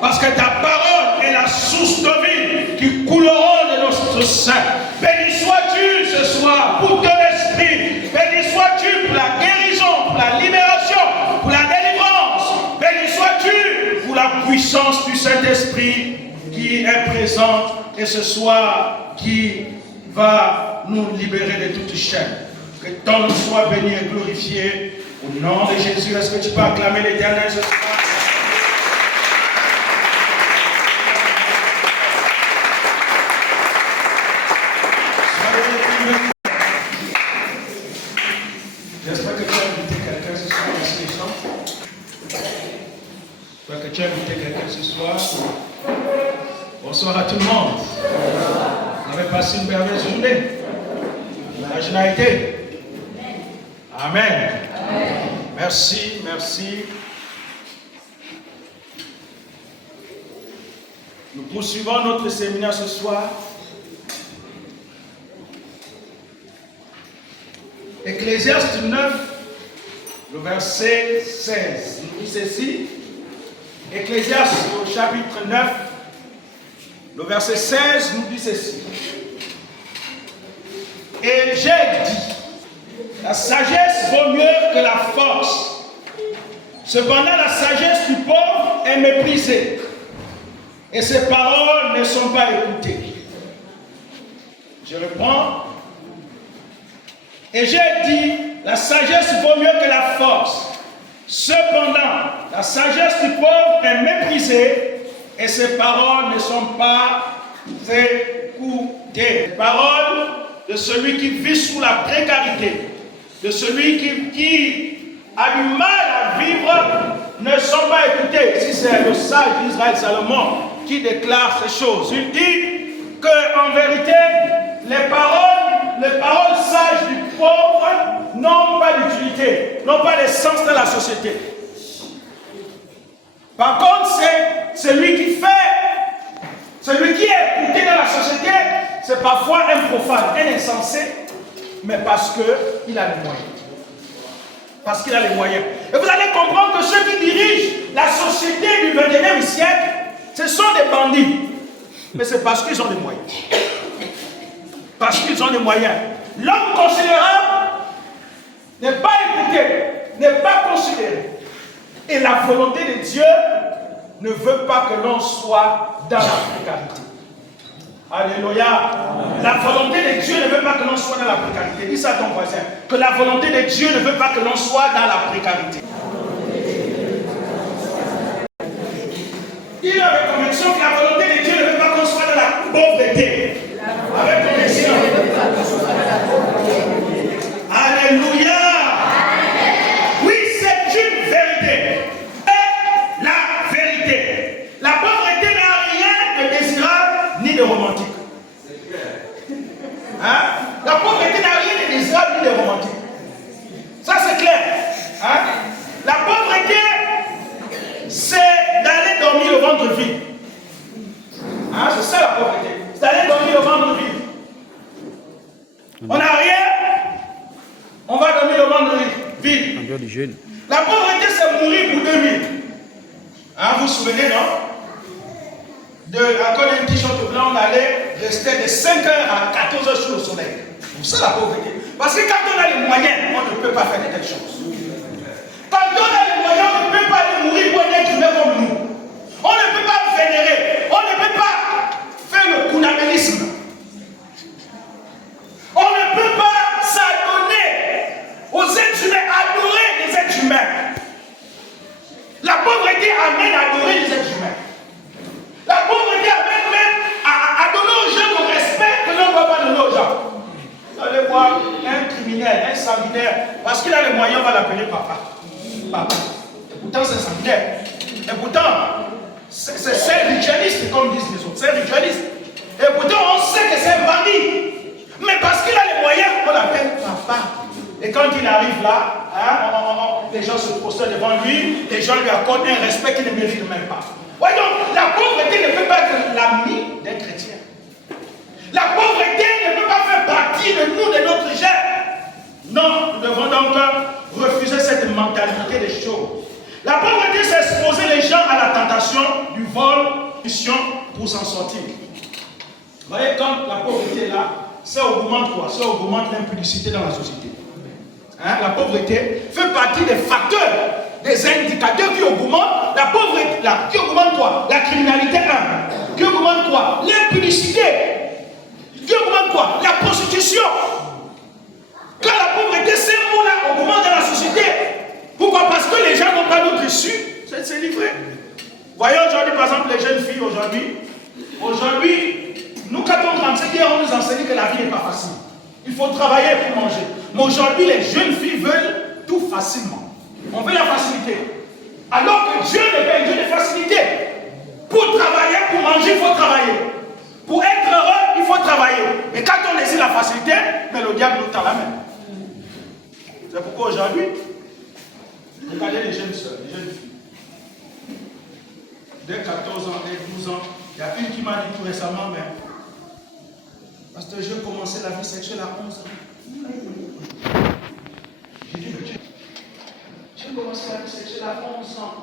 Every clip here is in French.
Parce que ta parole est la source de vie qui couleront de notre sein. Béni sois-tu ce soir pour ton esprit. Béni sois-tu pour la guérison, pour la libération, pour la délivrance. Béni sois-tu pour la puissance du Saint-Esprit qui est présente et ce soir qui va nous libérer de toute chaîne. Que ton nom soit béni et glorifié. Au nom de Jésus, est-ce que tu peux acclamer l'Éternel ce soir? J'espère que tu as invité quelqu'un ce soir à ce chant. J'espère que tu as invité quelqu'un ce soir. Bonsoir à tout le monde. Vous avez passé une merveilleuse journée. La journée a été. Amen. Merci, merci. Nous poursuivons notre séminaire ce soir. Ecclésiaste 9, le verset 16, nous dit ceci. Ecclésiaste au chapitre 9, le verset 16 nous dit ceci. Et j'ai dit, la sagesse vaut mieux que la force. Cependant, la sagesse du pauvre est méprisée. Et ses paroles ne sont pas écoutées. Je reprends. Et j'ai dit, la sagesse vaut mieux que la force. Cependant, la sagesse du pauvre est méprisée et ses paroles ne sont pas écoutées. Les paroles de celui qui vit sous la précarité, de celui qui a du mal à vivre, ne sont pas écoutées. Si c'est le sage d'Israël, Salomon, qui déclare ces choses, il dit qu'en vérité, les paroles sages du pauvre n'ont pas d'utilité, n'ont pas de sens dans la société. Par contre, c'est celui qui fait, celui qui est écouté dans la société, c'est parfois un profane, un insensé, mais parce qu'il a les moyens. Parce qu'il a les moyens. Et vous allez comprendre que ceux qui dirigent la société du 21e siècle, ce sont des bandits. Mais c'est parce qu'ils ont des moyens. Parce qu'ils ont des moyens. L'homme considérable n'est pas écouté, n'est pas considéré. Et la volonté de Dieu ne veut pas que l'on soit dans la précarité. Alléluia. La volonté de Dieu ne veut pas que l'on soit dans la précarité. Dis ça à ton voisin. Que la volonté de Dieu ne veut pas que l'on soit dans la précarité. Il a la conviction que la volonté de Dieu ne veut pas qu'on soit dans la pauvreté. Avec conviction. Alléluia. Oui, c'est une vérité. Et la vérité. La pauvreté n'a rien de désirable ni de romantique. Hein? La pauvreté n'a rien de désirable ni de romantique. Ça c'est clair. Hein? La pauvreté, c'est d'aller dormir le ventre vide. Hein? C'est ça la pauvreté. C'est d'aller dormir le ventre vide. On n'a rien, on va dormir le ventre vide. La pauvreté, c'est mourir pour 2000. Hein, vous vous souvenez, non? À cause d'un t-shirt blanc, on allait rester de 5h à 14h sur le soleil. C'est ça la pauvreté. Parce que quand on a les moyens, on ne peut pas faire de telles choses. Quand on a les moyens, on ne peut pas aller mourir pour un être humain comme nous. On ne peut pas vénérer. On ne peut pas faire le kunamilisme. On ne peut pas s'adonner aux êtres humains, adorer les êtres humains. La pauvreté amène à adorer les êtres humains. La pauvreté amène même à donner aux gens le respect que l'on ne va pas donner aux gens. Vous allez voir un criminel, un sanguinaire, parce qu'il a les moyens, on va l'appeler papa. Papa. Et pourtant, c'est sanguinaire. Et pourtant, c'est ritualiste, comme disent les autres. C'est ritualiste. Et pourtant, on sait que c'est un bandit. Mais parce qu'il a les moyens, on l'appelle papa. Et quand il arrive là, les gens se prosternent devant lui, les gens lui accordent un respect qu'il ne mérite même pas. Ouais, donc, la pauvreté ne peut pas être l'ami d'un chrétien. La pauvreté ne peut pas faire partie de nous, de notre gène. Non, nous devons donc refuser cette mentalité des choses. La pauvreté, c'est exposer les gens à la tentation du vol, pour s'en sortir. Vous voyez, quand la pauvreté est là, ça augmente quoi? Ça augmente l'impudicité dans la société. Hein? La pauvreté fait partie des facteurs, des indicateurs qui augmentent la pauvreté. Qui augmente quoi? La criminalité, qui augmente quoi? L'impudicité. Qui augmente quoi? La prostitution. Quand la pauvreté, ces mots-là augmentent dans la société. Pourquoi? Parce que les gens n'ont pas d'autre issue. C'est livré. Voyez aujourd'hui, par exemple, les jeunes filles aujourd'hui, nous, quand on grandissait, hier, on nous enseigne que la vie n'est pas facile. Il faut travailler pour manger. Mais aujourd'hui, les jeunes filles veulent tout facilement. On veut la facilité. Alors que Dieu n'est pas un Dieu de facilité. Pour travailler, pour manger, il faut travailler. Pour être heureux, il faut travailler. Mais quand on désire la facilité, mais le diable nous tend la main. C'est pourquoi aujourd'hui, regardez les jeunes sœurs, les jeunes filles. Dès 14 ans, dès 12 ans, il y a une qui m'a dit tout récemment, mais parce que j'ai commencé la vie sexuelle à 11 ans. J'ai dit, mais j'ai commencé la vie sexuelle à 11 ans.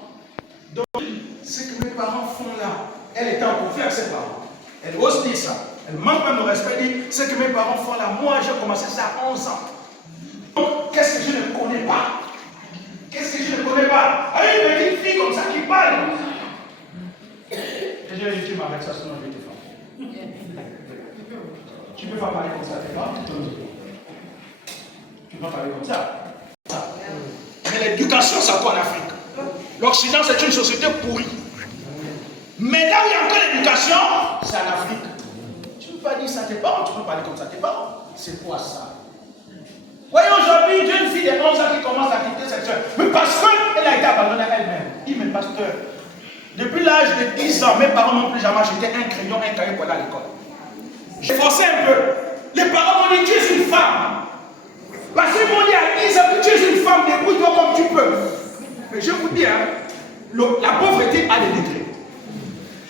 Donc, ce que mes parents font là, elle était en conflit avec ses parents. Elle ose dire ça. Elle manque même le respect, dit, ce que mes parents font là, moi j'ai commencé ça à 11 ans. Donc, qu'est-ce que je ne connais pas? Qu'est-ce que je ne connais pas? Avec une petite fille comme ça qui parle. Et j'ai dit, tu m'arrêtes ça, sinon je vais te faire. Tu ne peux pas parler comme ça, t'es pas? Tu ne peux pas parler comme ça. Mais l'éducation, c'est quoi en Afrique? L'Occident, c'est une société pourrie. Mais là où il y a encore l'éducation, c'est en Afrique. Tu ne peux pas dire ça à tes parents, tu peux parler comme ça à tes parents. C'est quoi ça? Voyez aujourd'hui une jeune fille de 11 ans qui commence à quitter cette soeur. Mais parce qu'elle a été abandonnée à elle-même. Il dit, mais pasteur, depuis l'âge de 10 ans, mes parents n'ont plus jamais acheté un crayon, un cahier pour aller à l'école. J'ai forcé un peu. Les parents m'ont dit, tu es une femme. Parce qu'ils m'ont dit à 10 ans que tu es une femme, débrouille-toi comme tu peux. Mais je vous dis, la pauvreté a des degrés.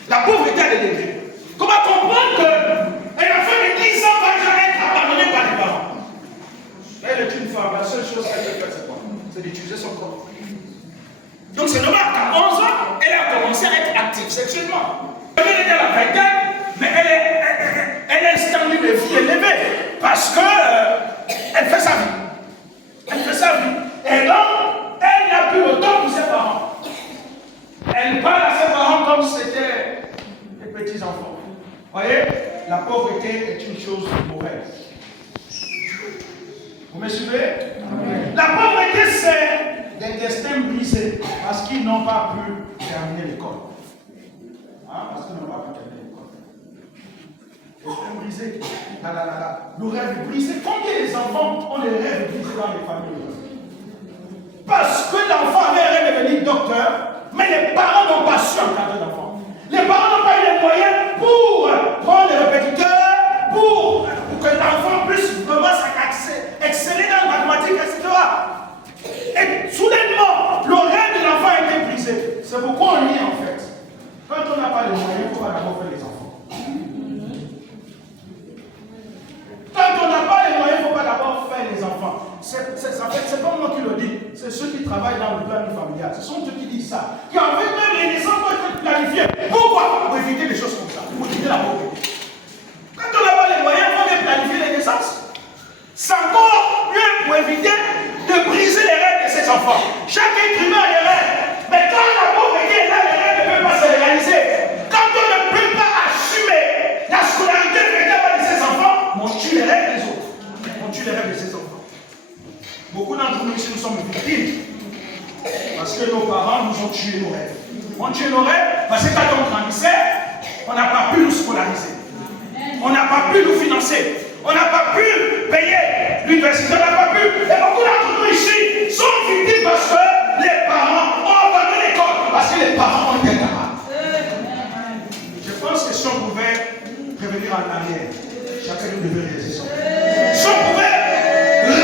La pauvreté a des degrés. Comment comprendre qu'un enfant de 10 ans va jamais être abandonné par les parents? Elle est une femme, la seule chose qu'elle peut faire, c'est quoi? C'est d'utiliser son corps. Donc c'est normal qu'à 11 ans, elle a commencé à être active sexuellement. Elle est à la vingtaine, mais elle est un standard de vie élevé. Parce qu'elle fait sa vie. Elle fait sa vie. Et donc, elle n'a plus le temps pour ses parents. Elle parle à ses parents comme si c'était des petits-enfants. Vous voyez, la pauvreté est une chose mauvaise. Vous me suivez? Amen. La pauvreté, c'est des destins brisés parce qu'ils n'ont pas pu terminer l'école. Parce qu'ils n'ont pas pu terminer l'école. Destins brisés. Le rêve brisé. Combien les enfants ont les rêves brisés dans les familles? Parce que l'enfant avait un rêve de devenir docteur, mais les parents n'ont pas su encadrer l'enfant. Les parents n'ont pas eu les moyens pour prendre les répétiteurs, pour que l'enfant puisse vraiment exceller dans les mathématiques, etc. Et soudainement, le rêve de l'enfant a été brisé. C'est pourquoi on lit en fait. Quand on n'a pas les moyens, il faut d'abord faire les enfants. Quand on n'a pas les moyens, il ne faut pas d'abord faire les enfants. C'est pas moi qui le dis, c'est ceux qui travaillent dans le plan familial. Ce sont eux qui disent ça. Qui en fait même les naissances doivent être planifiées. Pourquoi? Pour éviter des choses comme ça, pour éviter la pauvreté. Quand on n'a pas les moyens, il faut bien planifier les naissances. C'est encore pour éviter de briser les rêves de ses enfants. Chaque être humain a des rêves. Mais quand la pauvreté est là, les rêves ne peuvent pas se réaliser. Quand on ne peut pas assumer la scolarité véritable de ses enfants, on tue les rêves des autres. On tue les rêves de ses enfants. Beaucoup d'entre nous ici, nous sommes victimes. Parce que nos parents nous ont tué nos rêves. On tue nos rêves parce que quand on grandissait, on n'a pas pu nous scolariser. On n'a pas pu nous financer. On n'a pas pu payer l'université. On n'a pas pu. Et beaucoup d'entre nous ici sont victimes parce que les parents ont abandonné l'école. Parce que les parents ont été capables. Je pense que si on pouvait revenir en arrière, chacun de nous devait réaliser ça. Si on pouvait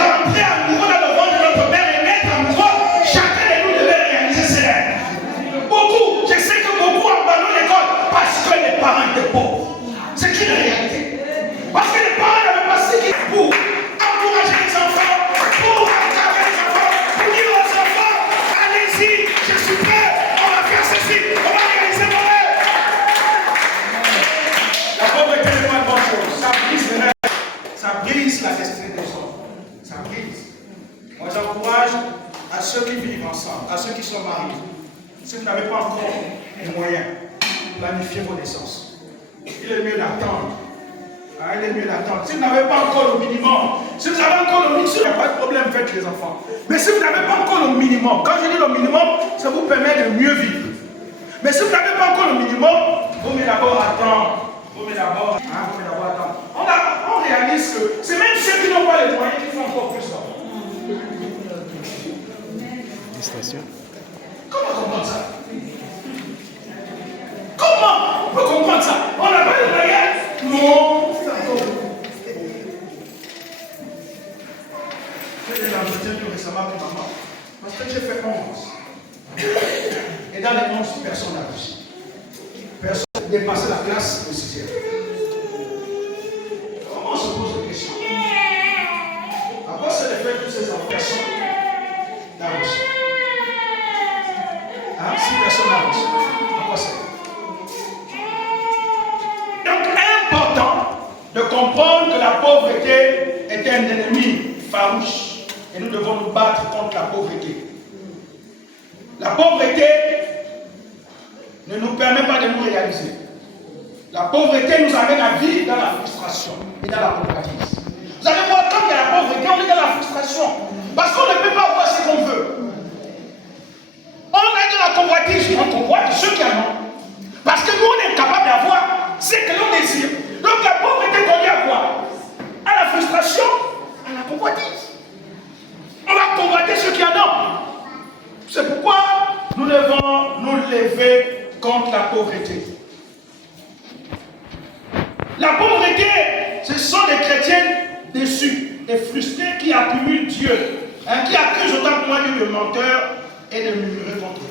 rentrer amoureux dans le ventre de notre mère et mettre amoureux, chacun de nous devait réaliser ses rêves. Beaucoup, je sais que beaucoup abandonnent l'école parce que les parents étaient pauvres. C'est une réalité. Parce que les parents n'avaient pas ce qu'il faut pour encourager les enfants, pour encadrer les enfants, pour dire aux enfants, allez-y, je suis prêt, on va faire ceci, on va réaliser mon rêve. La pauvreté n'est pas une bonne chose. Ça brise les rêves. Ça brise la destinée des hommes. Ça brise. Moi, j'encourage à ceux qui vivent ensemble, à ceux qui sont mariés. Si vous n'avez pas encore les moyens, planifiez vos naissances. Il est mieux d'attendre. Il est mieux d'attendre. Si vous n'avez pas encore le minimum, si vous avez encore le minimum, il n'y a pas de problème, faites les enfants. Mais si vous n'avez pas encore le minimum, quand je dis le minimum, ça vous permet de mieux vivre. Mais si vous n'avez pas encore le minimum, vous mettez d'abord attendre. Vous mettez d'abord attendre. On réalise que c'est même ceux qui n'ont pas les moyens qui font encore plus d'argent. Comment comprendre ça? Comment on peut comprendre ça? On n'a pas de moyens? Non. J'ai eu l'entretien tout récemment avec maman. Parce que j'ai fait 11. Et dans les 11, personne n'a réussi. Personne n'a dépassé la classe de 6e. Comment on se pose la question? À quoi ça les fait tous ces enfants? Personne n'a réussi. Si personne n'a réussi, à quoi ça? Donc, important de comprendre que la pauvreté est un ennemi farouche et nous devons nous battre contre la pauvreté. La pauvreté ne nous permet pas de nous réaliser. La pauvreté nous amène à vivre dans la frustration et dans la convoitise. Vous allez voir, quand il y a la pauvreté, on est dans la frustration parce qu'on ne peut pas avoir ce qu'on veut. On est dans la convoitise, on convoite ceux qui en ont. Parce que nous, on est capable d'avoir ce que l'on désire. Donc la pauvreté conduit à quoi? À la frustration, à la convoitise. On va convoiter ceux qui en ont. C'est pourquoi nous devons nous lever contre la pauvreté. La pauvreté, ce sont des chrétiens déçus, des frustrés qui accumulent Dieu, qui accusent autant que moi Dieu de menteur et de murmurer contre lui.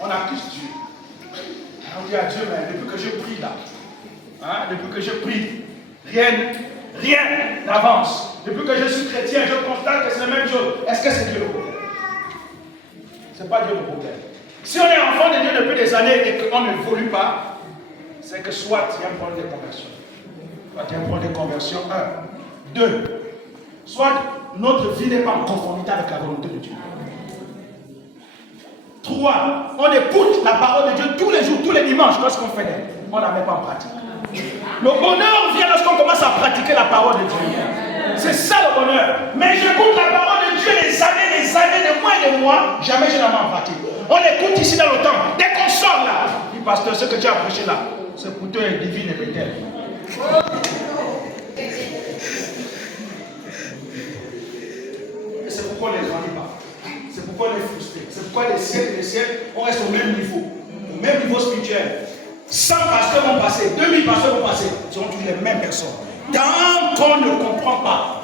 On accuse Dieu. On dit à Dieu, mais depuis que je prie là, depuis que je prie, rien n'avance. Depuis que je suis chrétien, je constate que c'est la même chose. Est-ce que c'est Dieu le problème? Ce n'est pas Dieu le problème. Si on est enfant de Dieu depuis des années et qu'on ne évolue pas, c'est que soit il y a un problème de conversion. Soit il y a un problème de conversion, 1. 2. Soit notre vie n'est pas en conformité avec la volonté de Dieu. 3. On écoute la parole de Dieu tous les jours, tous les dimanches, lorsqu'on fait des. On ne la met pas en pratique. Le bonheur vient lorsqu'on commence à pratiquer la parole de Dieu. C'est ça le bonheur. Mais j'écoute la parole de Dieu des années, des mois et des mois, jamais je ne la mets en pratique. On écoute ici dans le temps. Dès qu'on sort là, dit pasteur, ce que tu as prêché là, c'est pour toi divine et bétel. Et c'est pourquoi on ne les grandit pas. C'est pourquoi on est frustré. C'est pourquoi les siècles, on reste au même niveau spirituel. 100 pasteurs vont passer, 2000 pasteurs vont passer, ce seront toujours les mêmes personnes. Tant qu'on ne comprend pas,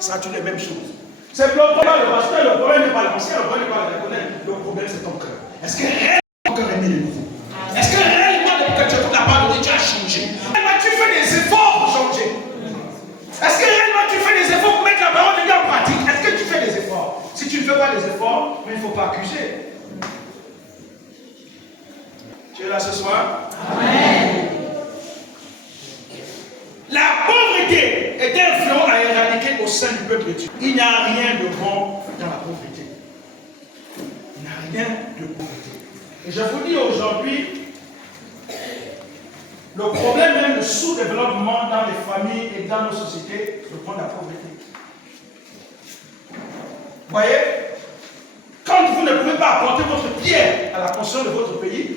ça a toujours les mêmes choses. C'est le problème, le pasteur, le problème n'est pas l'ancien, le problème n'est pas le reconnaître. Le problème c'est ton cœur. Est-ce que réellement ton cœur est né de nouveau? Est-ce que réellement depuis que tu écoutes la parole de Dieu, tu as changé? Réellement tu fais des efforts pour changer? Est-ce que réellement tu fais des efforts pour mettre la parole de Dieu en pratique? Est-ce que tu fais des efforts? Si tu ne fais pas des efforts, il ne faut pas accuser. Tu es là ce soir? Amen. La pauvreté est un fléau à éradiquer au sein du peuple de Dieu. Il n'y a rien de bon dans la pauvreté. Il n'y a rien de pauvreté. Et je vous dis aujourd'hui, le problème même de sous-développement dans les familles et dans nos sociétés, c'est le problème de la pauvreté. Vous voyez, quand vous ne pouvez pas apporter votre pierre à la construction de votre pays,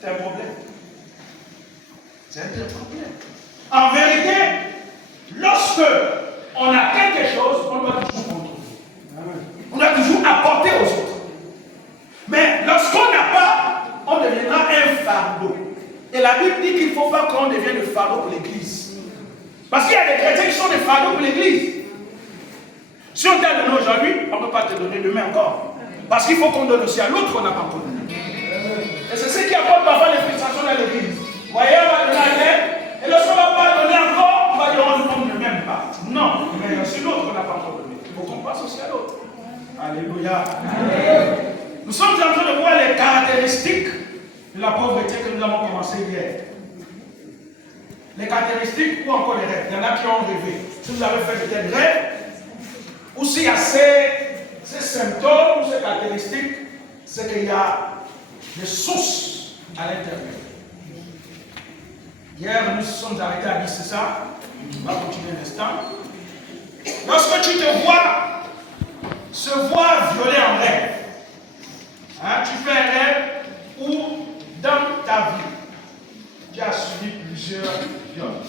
c'est un problème. C'est un problème. En vérité, lorsque on a quelque chose, on doit toujours contribuer. On doit toujours apporter aux autres. Mais lorsqu'on n'a pas, on deviendra un fardeau. Et la Bible dit qu'il ne faut pas qu'on devienne le fardeau pour l'Église. Parce qu'il y a des chrétiens qui sont des fardeaux pour l'Église. Si on t'a donné aujourd'hui, on ne peut pas te donner demain encore. Parce qu'il faut qu'on donne aussi à l'autre qu'on n'a pas encore donné. Et c'est ce qui apporte parfois les frustrations dans l'Église. Vous voyez, on va donner à l'aide, et lorsqu'on ne va pas donner encore, on va dire on ne donne même pas. Non, mais c'est l'autre qu'on n'a pas encore donné. Il faut qu'on passe aussi à l'autre. Alléluia. Nous sommes en train de voir les caractéristiques de la pauvreté que nous avons commencé hier. Les caractéristiques ou encore les rêves. Il y en a qui ont rêvé. Si vous avez fait de tels rêves, ou s'il y a ces symptômes ou ces caractéristiques, c'est qu'il y a des sources à l'intérieur. Hier, nous nous sommes arrêtés à dire c'est ça. On va continuer un instant. Lorsque tu te vois, se voir violer en rêve, hein, tu fais un rêve où dans ta vie, tu as subi plusieurs viols.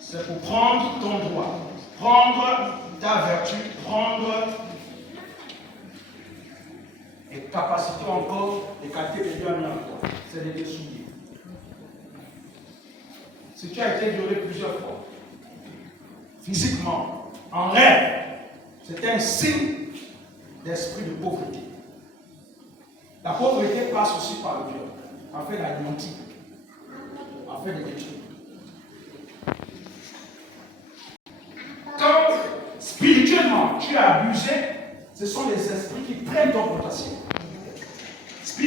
C'est pour prendre ton droit, prendre ta vertu, prendre les capacités encore, les qualités que Dieu a mis en toi. C'est de te souiller. Si tu as été violé plusieurs fois, physiquement, en rêve, c'est un signe d'esprit de pauvreté. La pauvreté passe aussi par le viol, en fait l'alimenter, en fait de détruire. Quand spirituellement tu as abusé, ce sont les esprits qui prennent ton potentiel.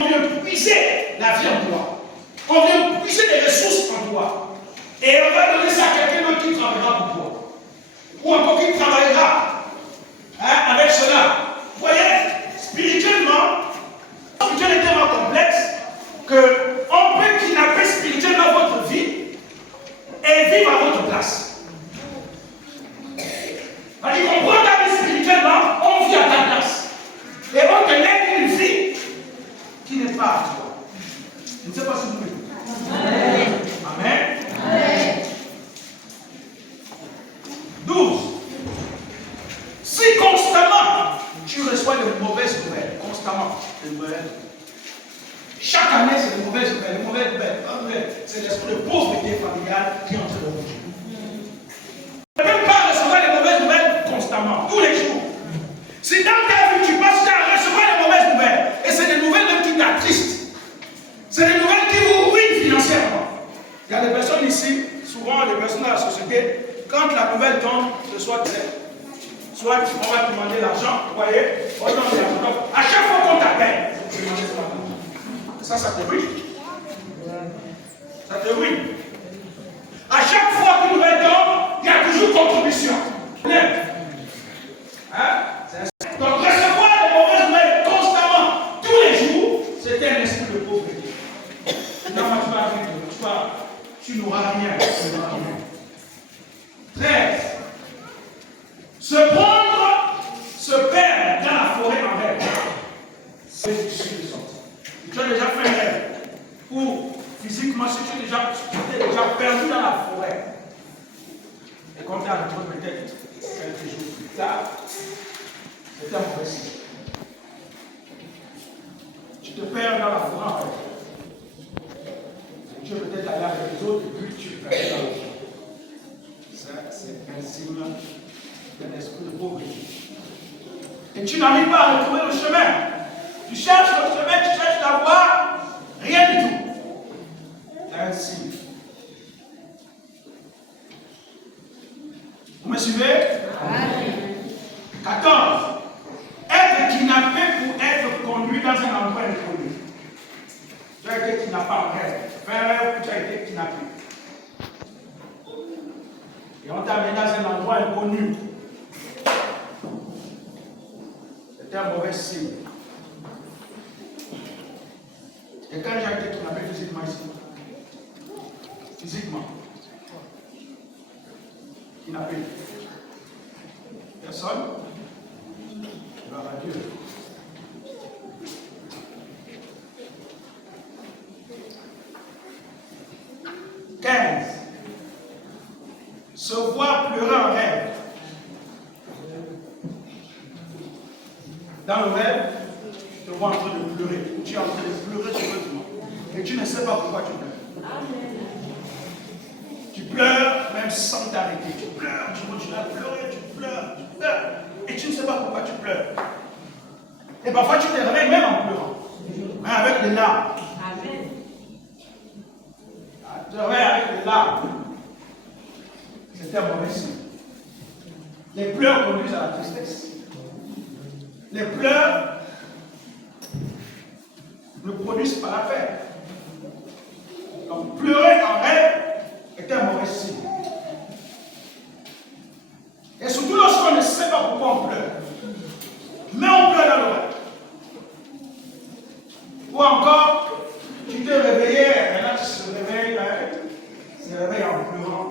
On vient puiser la vie en toi. On vient puiser les ressources en toi. Et on va donner ça à quelqu'un d'autre qui travaillera pour toi. Ou encore qui travaillera avec cela. Vous voyez, spirituellement, spirituel est tellement complexe qu'on peut kidnapper spirituellement votre vie et vivre à votre place. C'est-à-dire qu'on prend ta vie spirituellement, on vit à ta place. Et on te lève une vie qui n'est pas à toi. Je ne sais pas si vous pouvez. Amen. Amen. Amen. 12. Si constamment tu reçois de mauvaises nouvelles, constamment, de nouvelles. Chaque année, c'est de mauvaises nouvelles, de mauvaises nouvelles. C'est l'esprit de pauvreté familiale qui est en train de bouger. Tu ne peux pas recevoir de mauvaises nouvelles constamment, tous les jours. Si dans ta vie tu passes à recevoir de mauvaises nouvelles, et c'est des nouvelles même qui t'attristent, c'est des nouvelles qui vous ruinent financièrement. Il y a des personnes ici, souvent des personnes dans la société, quand la nouvelle tombe, soit on va te demander l'argent, vous voyez, on donne l'argent. À chaque fois qu'on t'appelle, ça te ruine. Ça te ruine. À chaque fois qu'une nouvelle tombe, il y a toujours contribution. Hein? Donc recevoir des mauvaises nouvelles constamment, tous les jours, c'est un esprit de pauvreté. Non, tu n'auras rien. 13. Se prendre, se perdre dans la forêt en rêve. C'est difficile de sortir. Tu as déjà fait un rêve. Ou physiquement, si tu t'es déjà perdu dans la forêt. Et quand tu as retrouvé peut-être quelques jours plus tard, c'est un mauvais signe. Tu te perds dans la forêt en rêve. Et tu es peut-être allé avec les autres et puis tu te perds dans la forêt. Ça, c'est un signe d'un esprit de pauvreté. Et tu n'arrives pas à retrouver le chemin. Tu cherches le chemin, tu cherches la voie, rien du tout. C'est un signe. Vous me suivez? 14. Être kidnappé pour être conduit dans un endroit inconnu. Tu as été kidnappé en rêve. Tu as été kidnappé. Et on t'a amené dans un endroit inconnu. C'était un mauvais signe. Et quand j'ai été kidnappé physiquement ici, physiquement, kidnappé, personne, gloire à Dieu. Se voir pleurer en rêve. Dans le rêve, tu te vois en train de pleurer. Tu es en train de pleurer sérieusement. Et tu ne sais pas pourquoi tu pleures. Tu pleures même sans t'arrêter. Tu pleures, tu continues à pleurer, tu pleures. Et tu ne sais pas pourquoi tu pleures. Et parfois tu te réveilles même en pleurant. Mais avec les larmes. Tu te réveilles avec les larmes. C'est un mauvais signe. Les pleurs conduisent à la tristesse. Les pleurs ne produisent pas la paix. Donc pleurer en rêve est un mauvais signe. Et surtout lorsqu'on ne sait pas pourquoi on pleure. Mais on pleure dans le rêve. Ou encore, tu t'es réveillé, maintenant tu se réveilles en pleurant.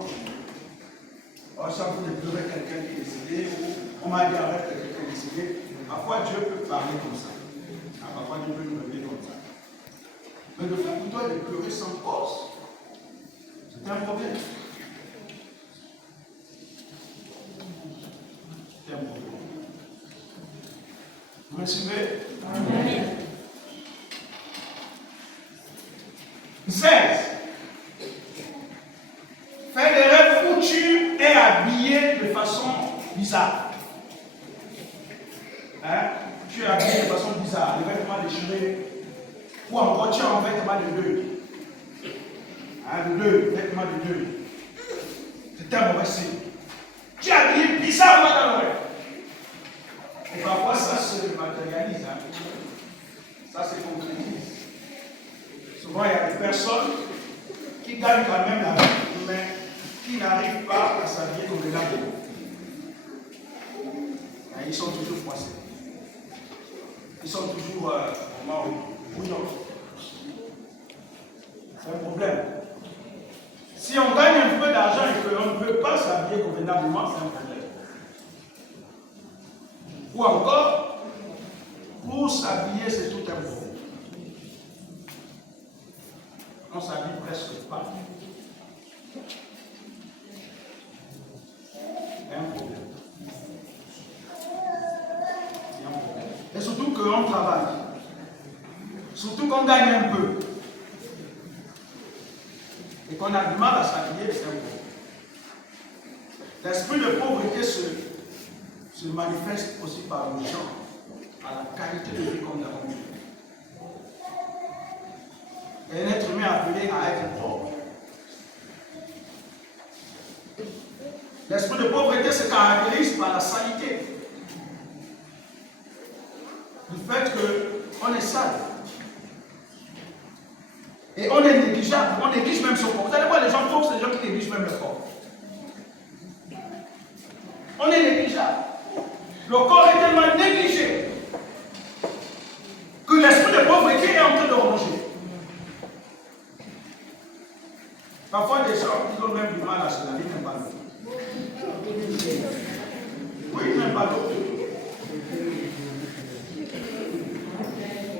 On s'en fout de pleurer quelqu'un qui est décédé, ou on m'a dit arrête de quelqu'un qui est décédé. Parfois Dieu peut parler comme ça. Parfois Dieu peut nous réveiller comme ça. Mais le fait pour toi de pleurer sans cause, c'est un problème. C'est un problème. Vous me suivez? Amen. 16. Fais des rêves où tu es habillé de façon bizarre. Hein? Tu es habillé de façon bizarre, les vêtements déchirés, ou encore tu as un vêtement de deuil. Hein, de deuil, vêtement de deuil. C'est un mauvais signe. Tu es habillé bizarrement dans le rêve. Et parfois ça se matérialise. Hein? Ça se concrétise. Souvent il y a des personnes qui gagnent quand même la vie, mais qui n'arrivent pas à s'habiller comme les lames. Ils sont toujours froissés. Ils sont toujours bouillants. C'est un problème. Si on gagne un peu d'argent et qu'on ne peut pas s'habiller convenablement, c'est un problème. Ou encore, pour s'habiller, c'est tout un problème. On s'habille presque pas. C'est un problème. Et surtout qu'on travaille. Surtout qu'on gagne un peu. Et qu'on a du mal à s'habiller, c'est un problème. L'esprit de pauvreté se manifeste aussi par les gens, à la qualité de vie qu'on a eue. Et un être humain appelé à être pauvre. L'esprit de pauvreté se caractérise par la saleté. Le fait qu'on est sale. Et on est négligeable, on néglige même son corps. Vous allez voir, les gens pauvres, c'est les gens qui négligent même leur corps. On est négligeable. Le corps est tellement négligé que l'esprit de pauvreté est en train de ronger. Parfois, des gens qui ont même du mal à se laver, n'aiment pas l'eau. Oui, ils n'aiment pas l'eau.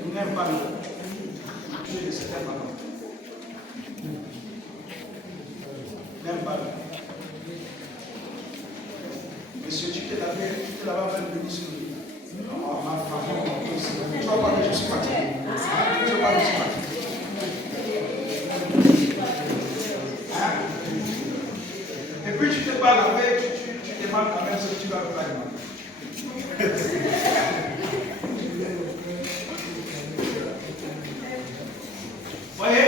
Ils n'aiment pas l'eau. J'ai de certains parents. Ils n'aiment pas l'eau. Monsieur, tu te laves avec le ministre. Oh, ma femme, tu vois pas que je suis fatigué. Tu vois pas que je suis fatigué. Hein? Et puis tu te parles avec, tu demandes quand même ce que tu vas me demander. Vous voyez,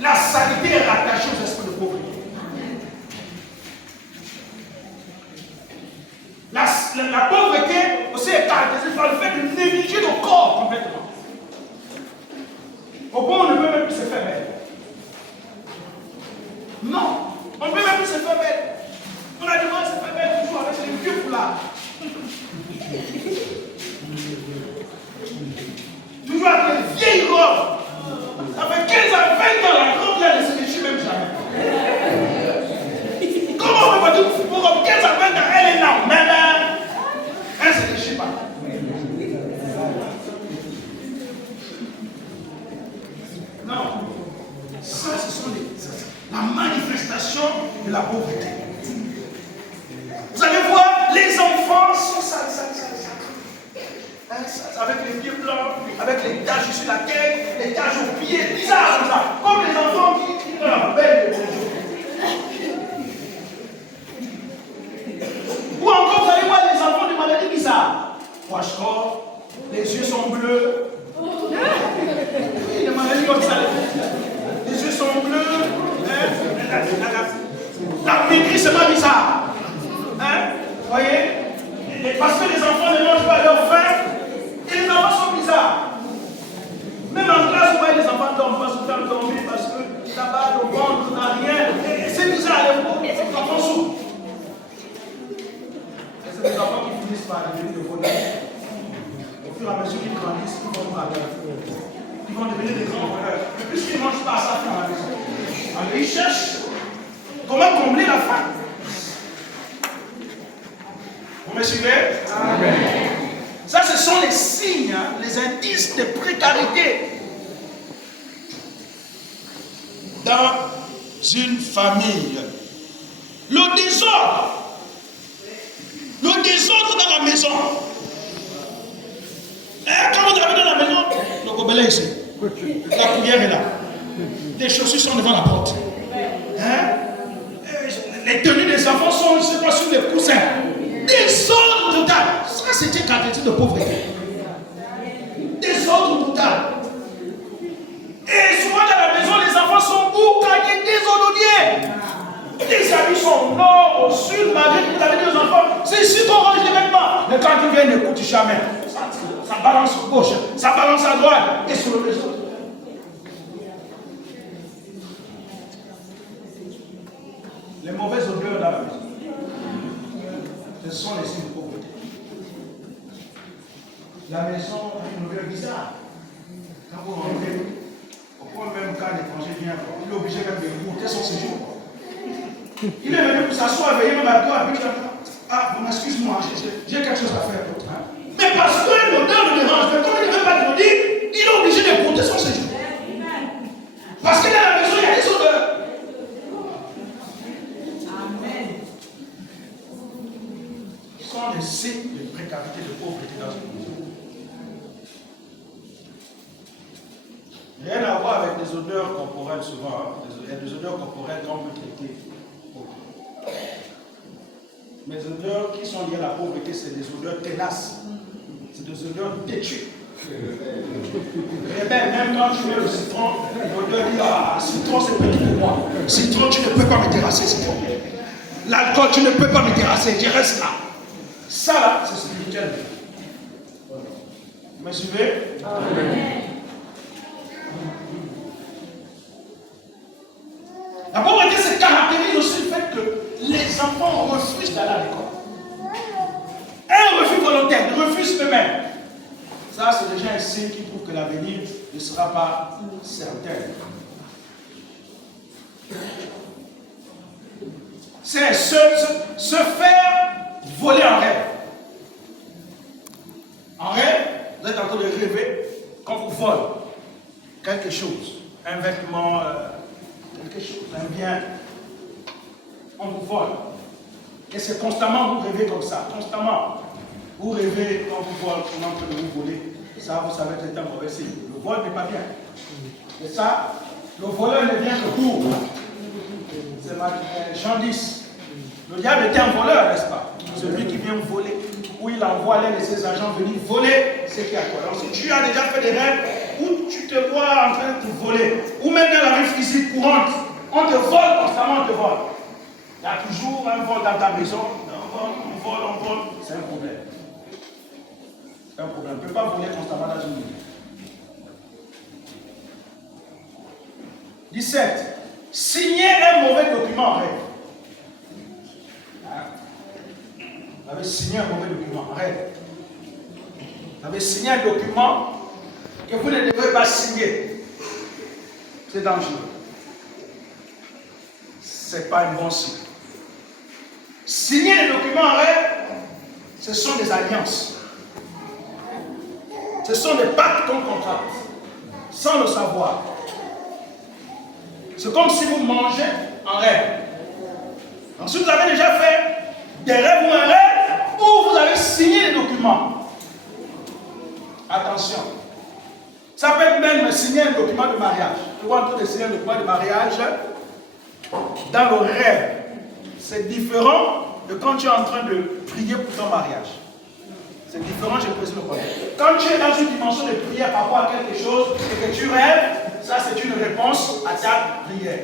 la saleté est rattachée aux esprits de pauvreté. La pauvreté aussi est caractérisée par le fait de négliger nos corps complètement. Au point où on ne peut même plus se faire belle. Non, on ne peut même plus se faire belle. On a du mal Toujours avec les vieilles robes. Ça fait 15 ans, 20 ans, la robe là ne se déchire même jamais. Comment on peut pas dire que pour 15 ans, 20 ans, elle est là, mais elle ne se déchire pas. Non. Ça, ce sont la manifestation de la pauvreté. Vous allez voir, les enfants sont sales. Avec les pieds blancs, avec les taches sur la tête, les taches aux pieds, bizarre comme ça. Comme les enfants qui belle. Ou encore, vous allez voir les enfants de maladies bizarres. Poche-corps, les yeux sont bleus. Oui, les maladies comme ça. Les yeux sont bleus. La maigrie, c'est pas bizarre. Hein? Vous voyez? Parce que les enfants ne mangent pas leur faim. Et les enfants sont bizarres. Même en classe, vous voyez les enfants dorment pas, tout le temps dormir parce que là-bas, le ventre n'a rien. C'est bizarre, les enfants souffrent. C'est les enfants qui finissent par devenir de voleurs. Au fur et à mesure qu'ils grandissent, ils vont parler. Ils vont devenir des grands voleurs. Mais puisqu'ils ne mangent pas ça à la maison, alors ils cherchent comment combler la faim. Vous me suivez? Amen. Ça, ce sont les signes, les indices de précarité dans une famille. Le désordre dans la maison. Quand vous arrivez dans la maison, le gobelet est ici. La cuillère est là. Les chaussures sont devant la porte. Les tenues des enfants sont, je ne sais pas, sur les coussins. Désordre total. Ça, c'était une caractéristique de pauvreté. Désordre total. Et souvent dans la maison, les enfants sont boucagnés, désordonnés. Les habits sont nord, au sud, malgré que vous avez dit aux enfants, c'est ici qu'on range les vêtements. Mais quand ils viennent, n'écoutent jamais. Ça balance à gauche, ça balance à droite, et sur le maison. Les mauvaises odeurs dans la maison. Ce sont les signes de pauvreté. La maison a une odeur bizarre. Quand vous rentrez, au point même quand l'étranger vient, il est obligé même de goûter son séjour. Il est venu pour s'asseoir, veiller même à toi, avec la ah, bon, excuse-moi, j'ai quelque chose à faire. Hein? Mais parce que l'odeur le dérange, mais comme il ne veut pas le dire, il est obligé de goûter son séjour. Parce que dans la maison, il y a des odeurs. Sont des signes de précarité, de pauvreté dans une maison. Rien à voir avec les odeurs corporelles souvent. Hein. Il y a des odeurs corporelles qu'on peut traiter. Mais les odeurs qui sont liées à la pauvreté, c'est des odeurs tenaces. C'est des odeurs têtues. Et même quand tu mets le citron, l'odeur dit ah, citron c'est petit pour moi. Citron, tu ne peux pas me terrasser, citron. L'alcool, tu ne peux pas me terrasser, je reste là. Ça là, c'est spirituel. Vous me suivez? Amen. La pauvreté se caractérise aussi le fait que les enfants refusent d'aller à l'école. Un refus volontaire, ils refusent eux-mêmes. Ça, c'est déjà un signe qui prouve que l'avenir ne sera pas certain. C'est se faire voler en rêve. En rêve, vous êtes en train de rêver quand vous volez quelque chose, un vêtement, quelque chose, un bien, on vous vole. Et c'est constamment vous rêvez comme ça, constamment. Vous rêvez quand vous volez, on est en train de vous voler. Ça, vous savez que c'est un mauvais signe. Le vol n'est pas bien. Et ça, le voleur ne vient que pour. C'est Jean 10. Le diable était un voleur, n'est-ce pas? Celui qui vient voler. Où il envoie l'un de ses agents venir voler ce qui est à toi. Donc si tu as déjà fait des rêves où tu te vois en train de te voler, ou même dans la vie physique courante, on te vole constamment, on te vole. Il y a toujours un vol dans ta maison, on vole, c'est un problème. C'est un problème. On ne peut pas voler constamment dans une maison. 17. Signer un mauvais document en rêve. Vous avez signé un mauvais document. Arrête. Vous avez signé un document que vous ne devrez pas signer. C'est dangereux. Ce n'est pas un bon signe. Signer les documents en rêve, ce sont des alliances. Ce sont des pactes qu'on contracte, sans le savoir. C'est comme si vous mangez en rêve. Ensuite, vous avez déjà fait des rêves ou un rêve où vous avez signé les documents. Attention. Ça peut être même signer un document de mariage. Tu vois en train de signer un document de mariage dans le rêve. C'est différent de quand tu es en train de prier pour ton mariage. C'est différent, j'ai précisé le problème. Quand tu es dans une dimension de prière par rapport à quelque chose et que tu rêves, ça c'est une réponse à ta prière.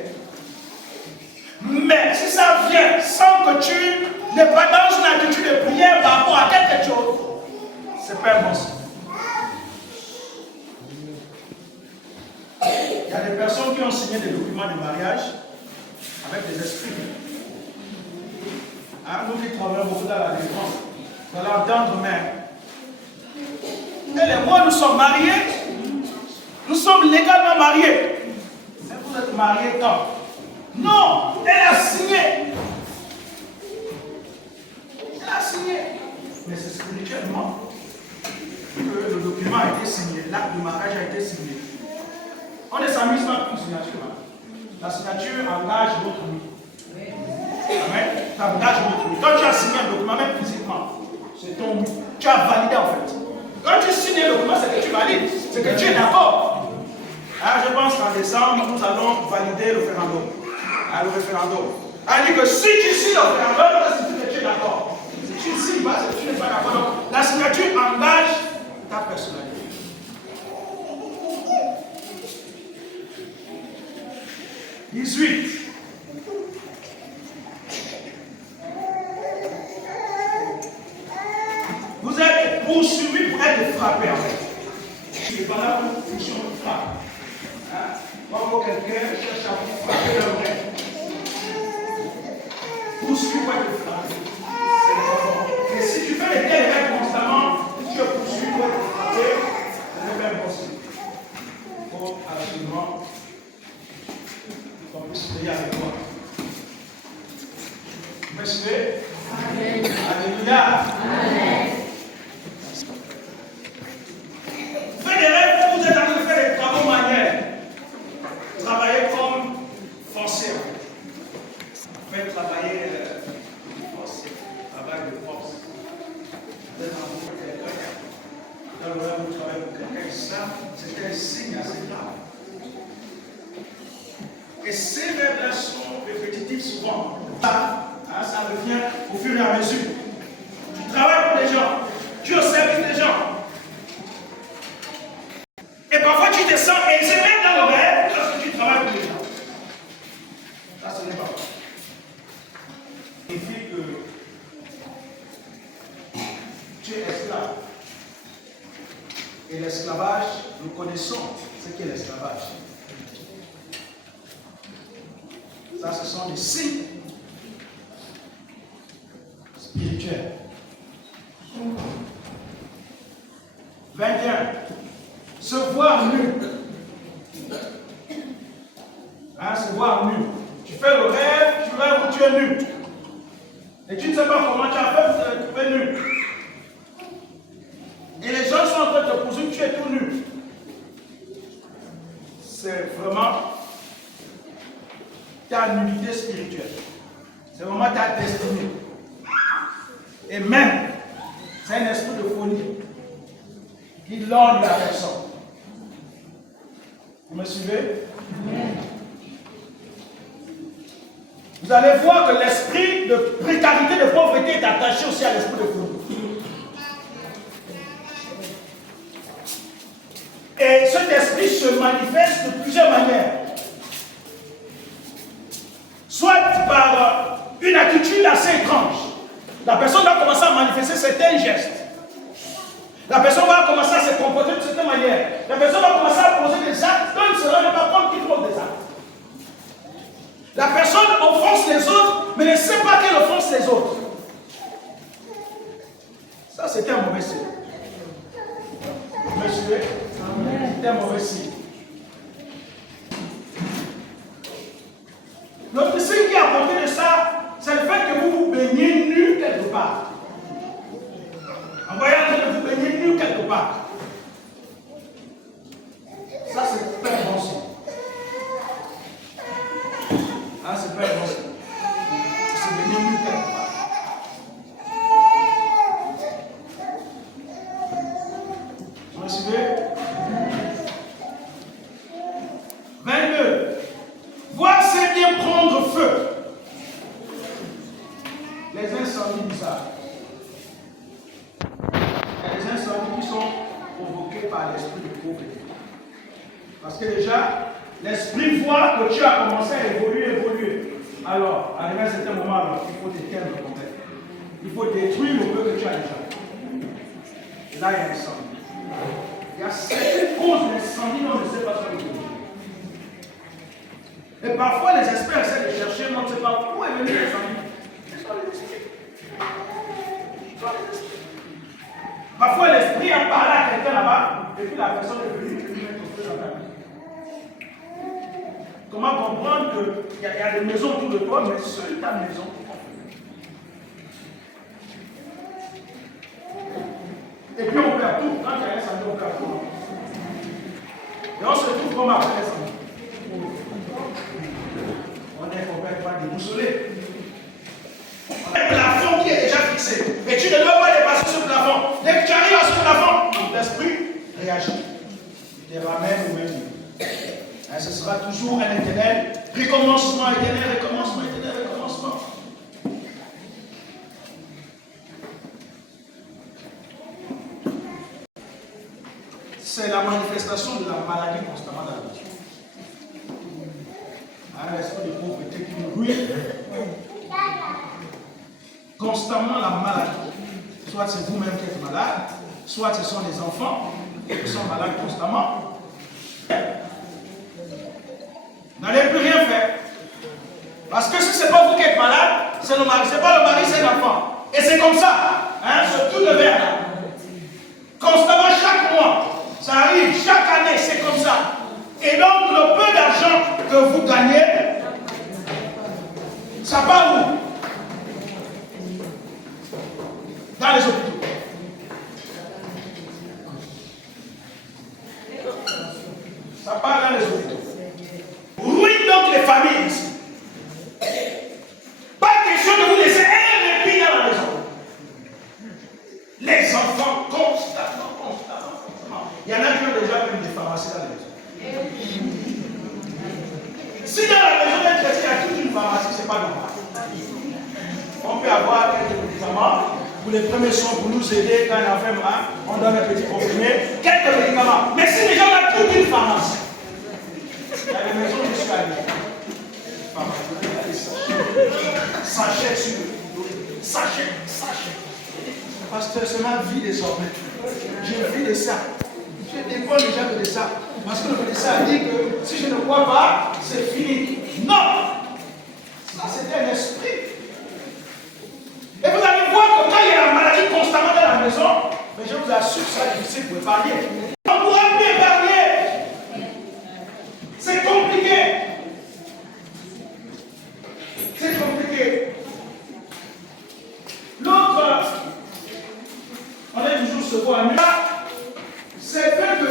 Mais si ça vient sans que tu n'es pas dans une attitude de prière par rapport à quelque chose, c'est pas un bon signe. Il y a des personnes qui ont signé des documents de mariage avec des esprits. Nous qui travaillons beaucoup dans la défense, vous allez entendre même. Elle et moi, nous sommes mariés. Nous sommes légalement mariés. Mais vous êtes mariés quand? Non, elle a signé. Elle a signé. Mais c'est spirituellement que le document a été signé. L'acte de mariage a été signé. On ne s'amuse pas avec une signature. La signature engage votre vie. Amen. Ça engage votre vie. Quand tu as signé un document, même physiquement, c'est ton oui. Tu as validé en fait. Quand tu signes un document, c'est que tu valides. C'est que tu es d'accord. Je pense qu'en décembre, nous allons valider le référendum. Le référendum. Elle dit que si tu signes le référendum, c'est que tu es d'accord. Si tu signes pas, c'est que tu n'es pas d'accord. Donc, la signature engage ta personnalité. « 18. Vous êtes poursuivi pour être frappé en fait. C'est pas là pour fonction de frappe. Quand quelqu'un cherche à vous frapper le vrai, poursuivi pour être frappé. Et si tu fais les tels rêves constamment, tu es poursuivi pour être frappé, ce n'est pas impossible. Il faut absolument qu'on puisse prier avec toi. Vous me suivez? Amen. Alléluia. Amen. Faites des rêves où vous êtes en train de faire des travaux manuels. Travaillez comme forcé. Faites travailler forcé. Travail de force. Vous êtes en train de faire quelqu'un. Dans le rêve, vous travaillez pour quelqu'un. Ça, c'est un signe assez grave. Et ces rêves-là sont répétitifs souvent. Ça revient au fur et à mesure. Tu travailles pour les gens. Tu es au service des gens. Et parfois tu te sens aisé même dans le rêve lorsque tu travailles pour les gens. Ça, ce n'est pas vrai. Ça signifie que tu es esclave. Et l'esclavage, nous connaissons ce qu'est l'esclavage. Ça, ce sont des signes spirituels. 21. Se voir nu. Se voir nu. Tu fais le rêve, tu rêves où tu es nu. Et tu ne sais pas comment tu as fait pour te retrouver nu. Et les gens sont en train de te poser, tu es tout nu. C'est vraiment ta nudité spirituelle. C'est vraiment ta destinée. Et même, c'est un esprit de folie qui lorgne la personne. Vous me suivez? Amen. Vous allez voir que l'esprit de précarité, de pauvreté est attaché aussi à l'esprit de folie. Et cet esprit se manifeste de plusieurs manières. Soit par une attitude assez étrange. La personne va commencer à manifester certains gestes. La personne va commencer à se comporter de certaine manière. La personne va commencer à poser des actes dont il ne se rend pas compte qu'il pose des actes. La personne offense les autres, mais ne sait pas qu'elle offense les autres. Ça, c'était un mauvais signe. Vous me suivez? C'était un mauvais signe. L'autre signe qui est à côté de ça, c'est le fait que vous vous baignez nu quelque part. En voyant que vous baignez nu quelque part. Ça, c'est pas un bon signe. Ah, c'est pas un bon signe. C'est baigner nu quelque part. Vous me suivez? 22. Voir c'est bien prendre feu. Les incendies bizarres. Il y a des incendies qui sont provoqués par l'esprit de pauvreté. Parce que déjà, l'esprit voit que tu as commencé à évoluer. Alors, arrivé à un certain moment, alors, il faut t'éteindre complètement. Il faut détruire le peu que tu as déjà. Et là, il y a l'incendie. Il y a certaines causes d'incendie dont on ne sait pas sur les. Et parfois, les experts essaient de chercher, mais on ne sait pas où est venu l'incendie. Parfois, l'esprit a parlé à quelqu'un là-bas, et puis la personne est venue mettre au feu dans la vie. Comment comprendre qu'il y a des maisons autour de toi, mais seule ta maison est en feu. Et puis on perd tout. Quand il y a un incendie, on perd tout. Et on se trouve comme après l'incendie. On est complètement déboussolé. Un plafond qui est déjà fixé. Et tu ne dois pas dépasser ce plafond. Dès que tu arrives à ce plafond, l'esprit réagit. Il te ramène au même niveau. Et ce sera toujours un éternel recommencement, éternel recommencement, éternel recommencement. C'est la manifestation de la maladie constamment dans la vie. Un esprit de pauvreté qui nous ruine. Constamment la maladie. Soit c'est vous-même qui êtes malade, soit ce sont les enfants qui sont malades constamment. N'allez plus rien faire. Parce que si ce n'est pas vous qui êtes malade, c'est le mari. Ce n'est pas le mari, c'est l'enfant. Et c'est comme ça. Hein, sur tout le verre là. Constamment, chaque mois. Ça arrive, chaque année, c'est comme ça. Et donc, le peu d'argent que vous gagnez, ça part où? Dans les hôpitaux. Ça part dans les hôpitaux. Ruine donc les familles ici. Pas question de vous laisser un répit dans la maison. Les enfants constamment. Il y en a qui ont déjà même des pharmacies dans la maison. Si dans la maison d'un chrétien, il y a toute une pharmacie, ce n'est pas normal. On peut avoir quelques médicaments pour les premiers soins, pour nous aider quand il y a un enferme, on donne un petit comprimé, quelques médicaments. Mais si déjà on a toute une pharmacie, il y a des maisons où je suis allé. Sachet sur le sachet. Pasteur, c'est ma vie désormais. Je vis de ça. Je dépends déjà de ça. Parce que le médecin a dit que si je ne crois pas, c'est fini. Non! Ça, c'était un esprit. Et vous allez voir que quand il y a la maladie constamment dans la maison, mais je vous assure, c'est difficile pour épargner. On ne pourra plus épargner. C'est compliqué. C'est compliqué. L'autre, on est toujours ce point là, c'est fait que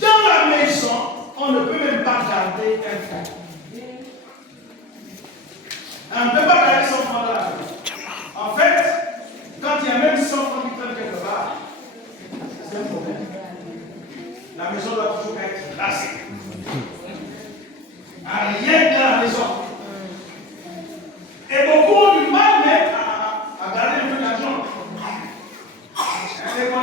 dans la maison, on ne peut même pas garder un franc. On ne peut pas garder son franc dans la maison. En fait, quand il y a même 100 francs qui prennent quelque part, c'est un problème. La maison doit toujours être classée. Rien dans la maison. Et beaucoup ont du mal même à garder un peu d'argent. Dès qu'on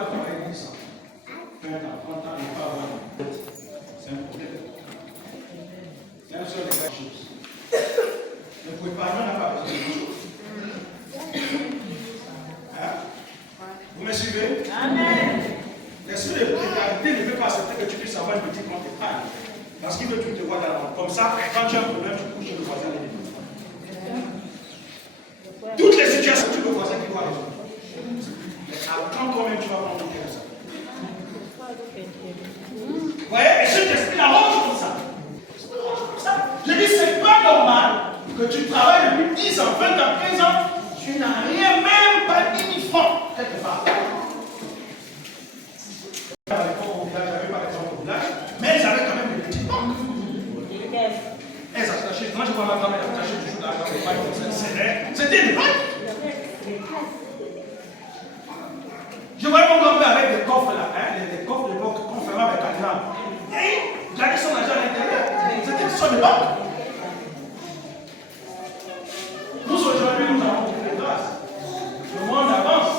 pas travailler 10 ans, 20 ans, 30 ans, il ne pas avoir de tête. C'est un problème. C'est un seul des choses. Le préparement n'a pas besoin de chose. Hein? Vous me suivez? Amen. L'esprit de précarité ne peut pas accepter que tu puisses avoir une petite compte épargne. Parce qu'il veut que tu te vois dans la main. Comme ça, quand tu as un problème, tu couches chez le voisin. Toutes les situations, tu le voisin qui doit résoudre. Mais attends quand même, tu vas prendre comme ça. Vous voyez, et cet esprit l'arrange comme ça. Je dis, c'est pas normal que tu travailles depuis 10 ans, 20 ans, 15 ans, tu n'as rien, même pas 10 000 francs quelque part. Mais ils avaient quand même des petites banques. Elles achetaient, moi je vois ma grand-mère acheter toujours dans la banque, c'était des banques. Je vois mon grand-père avec des coffres là, hein, des coffres de banque qu'on fermait avec un gramme. Et il gardait son argent à l'intérieur. C'était des sommes de banque. Nous aujourd'hui, nous avons beaucoup de grâce. Le monde avance.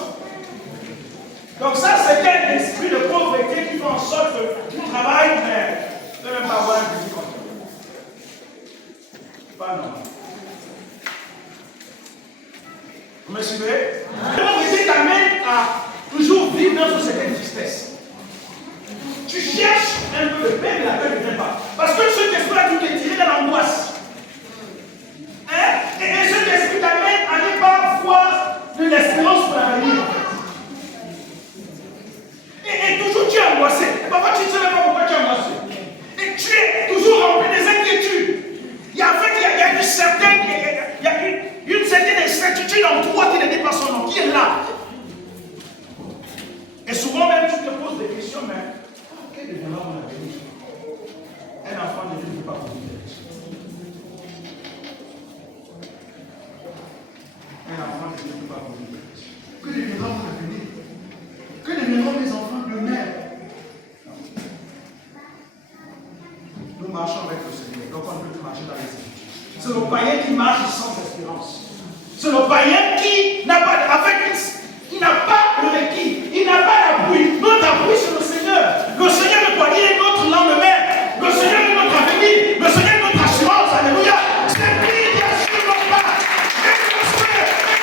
Donc ça, c'est un esprit de pauvreté qui fait en sorte que tu travailles, mais tu ne peux même pas avoir un petit compte. Pas normal. Vous me suivez? La pauvreté t'amène à toujours vivre dans une certaine tristesse. Tu cherches un peu de paix, mais la paix ne vient pas. Parce que cet esprit-là, tu t'es tiré dans l'angoisse. Hein? Et cet esprit t'amène à ne pas voir de l'espérance pour l'avenir. Et toujours tu es angoissé. Et parfois tu ne sais même pas pourquoi tu es angoissé. Et tu es toujours rempli des inquiétudes. Il y a une certaine incertitude en toi qui ne dit pas son nom, qui est là. Et souvent même tu te poses des questions, mais quel deviendra mon avenir? Un enfant de Dieu ne peut pas profiter. Un enfant de Dieu ne peut pas profiter. Que deviendra mon avenir? Que deviendront mes enfants demain? Nous marchons avec le Seigneur, donc on ne peut plus marcher dans les études. C'est le païen qui marche sans espérance. C'est le païen qui n'a pas il n'a pas le requis, il n'a pas l'appui. Notre appui, c'est le Seigneur. Le Seigneur de poignet est notre lendemain. Le Seigneur est notre avenir. Le Seigneur est notre assurance. Alléluia. C'est lui qui assure nos pas. Et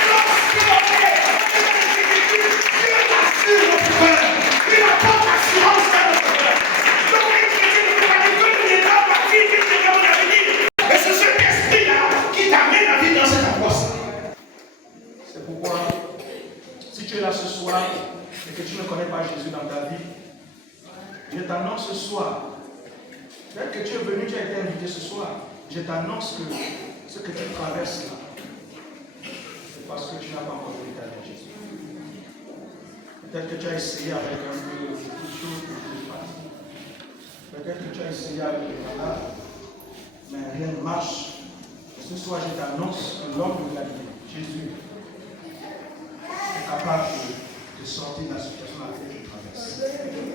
lorsqu'il en est, il assure notre cœur. Il apporte assurance à notre cœur. Donc, les chrétiens ne peuvent pas dire que nous n'avons pas vie, que nous n'avons pas l'avenir. Et c'est cet esprit-là qui t'amène à vivre dans cette angoisse. C'est pourquoi, si tu es là ce soir et que tu ne connais pas Jésus dans ta vie, je t'annonce ce soir, peut-être que tu es venu, tu as été invité ce soir, je t'annonce que ce que tu traverses là, c'est parce que tu n'as pas encore donné ta vie à Jésus. Peut-être que tu as essayé avec un peu de toutes choses pour te faire. Peut-être que tu as essayé avec les malades, mais rien ne marche. Ce soir, je t'annonce que l'homme de la vie, Jésus, est capable de sortir de la situation dans laquelle tu traverses.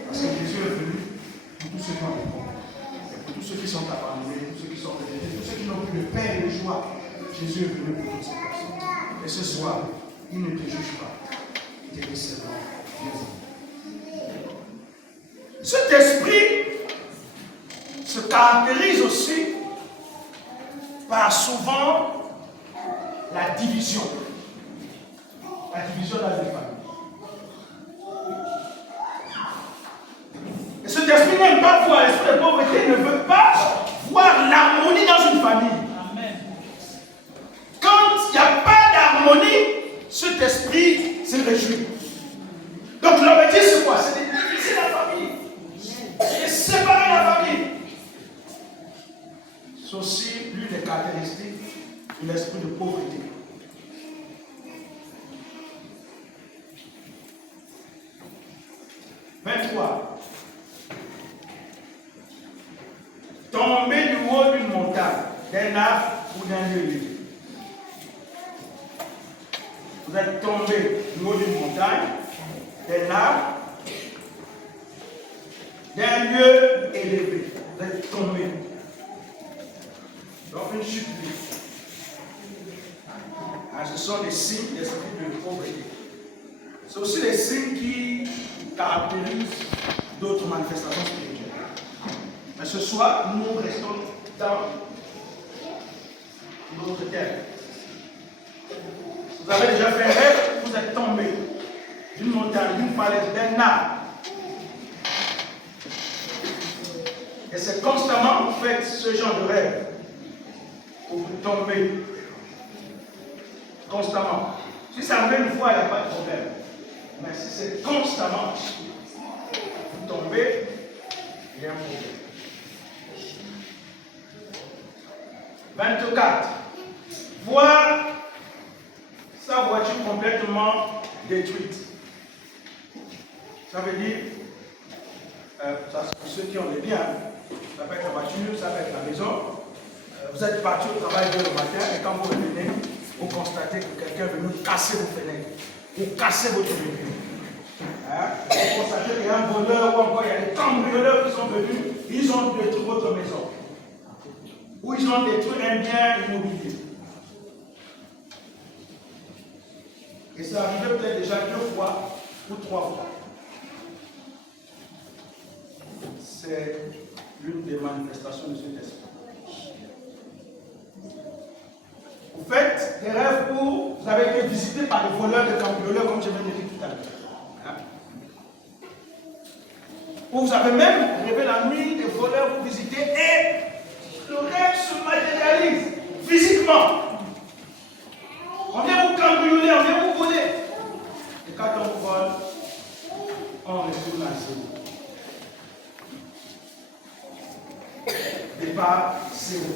Parce que Jésus est venu pour tous ceux qui ont des problèmes, pour tous ceux qui sont abandonnés, pour tous ceux qui sont rejetés, tous ceux qui n'ont plus de paix et de joie. Jésus est venu pour toutes ces personnes. Et ce soir, il ne te juge pas. Il te dit seulement, viens-y. Cet esprit se caractérise aussi par souvent la division. La division dans les familles. Et cet esprit n'aime pas voir, l'esprit de pauvreté ne veut pas voir l'harmonie dans une famille. Amen. Quand il n'y a pas d'harmonie, cet esprit se réjouit. Donc l'objectif c'est quoi? C'est de diviser la famille. C'est de séparer la famille. C'est aussi l'une des caractéristiques de l'esprit de pauvreté. Tomber du haut d'une montagne, d'un arbre ou d'un lieu élevé. Vous êtes tombé du haut d'une montagne, d'un arbre, d'un lieu élevé. Vous êtes tombé. Donc une chute libre. Ce sont des signes d'esprit de pauvreté. C'est aussi des signes qui caractérise d'autres manifestations spirituelles. Mais ce soir, nous restons dans notre terre. Vous avez déjà fait un rêve, vous êtes tombé d'une montagne, d'une falaise, d'un arbre. Et c'est constamment vous faites ce genre de rêve. Vous tombez. Constamment. Si ça arrive une fois, il n'y a pas de problème. Mais si c'est constamment, vous tombez, il y a un problème. 24. Voir sa voiture complètement détruite. Ça veut dire, ça, pour ceux qui ont des biens, ça peut être la voiture, ça peut être la maison. Vous êtes parti au travail dès le matin et quand vous revenez, vous constatez que quelqu'un est venu casser vos fenêtres, ou casser votre véhicule. Vous constatez qu'il y a un voleur ou encore il y a des cambrioleurs qui sont venus, ils ont détruit votre maison. Ou ils ont détruit un bien immobilier. Et ça arrive peut-être déjà 2 fois ou 3 fois. C'est l'une des manifestations de cet esprit. Vous faites des rêves où vous avez été visité par des voleurs, des cambrioleurs, comme je viens de dire tout à l'heure. Où vous avez même rêvé la nuit, des voleurs vous visiter et le rêve se matérialise physiquement. On vient vous cambrioler, on vient vous voler. Et quand on vous vole, on retourne à zéro. Départ zéro.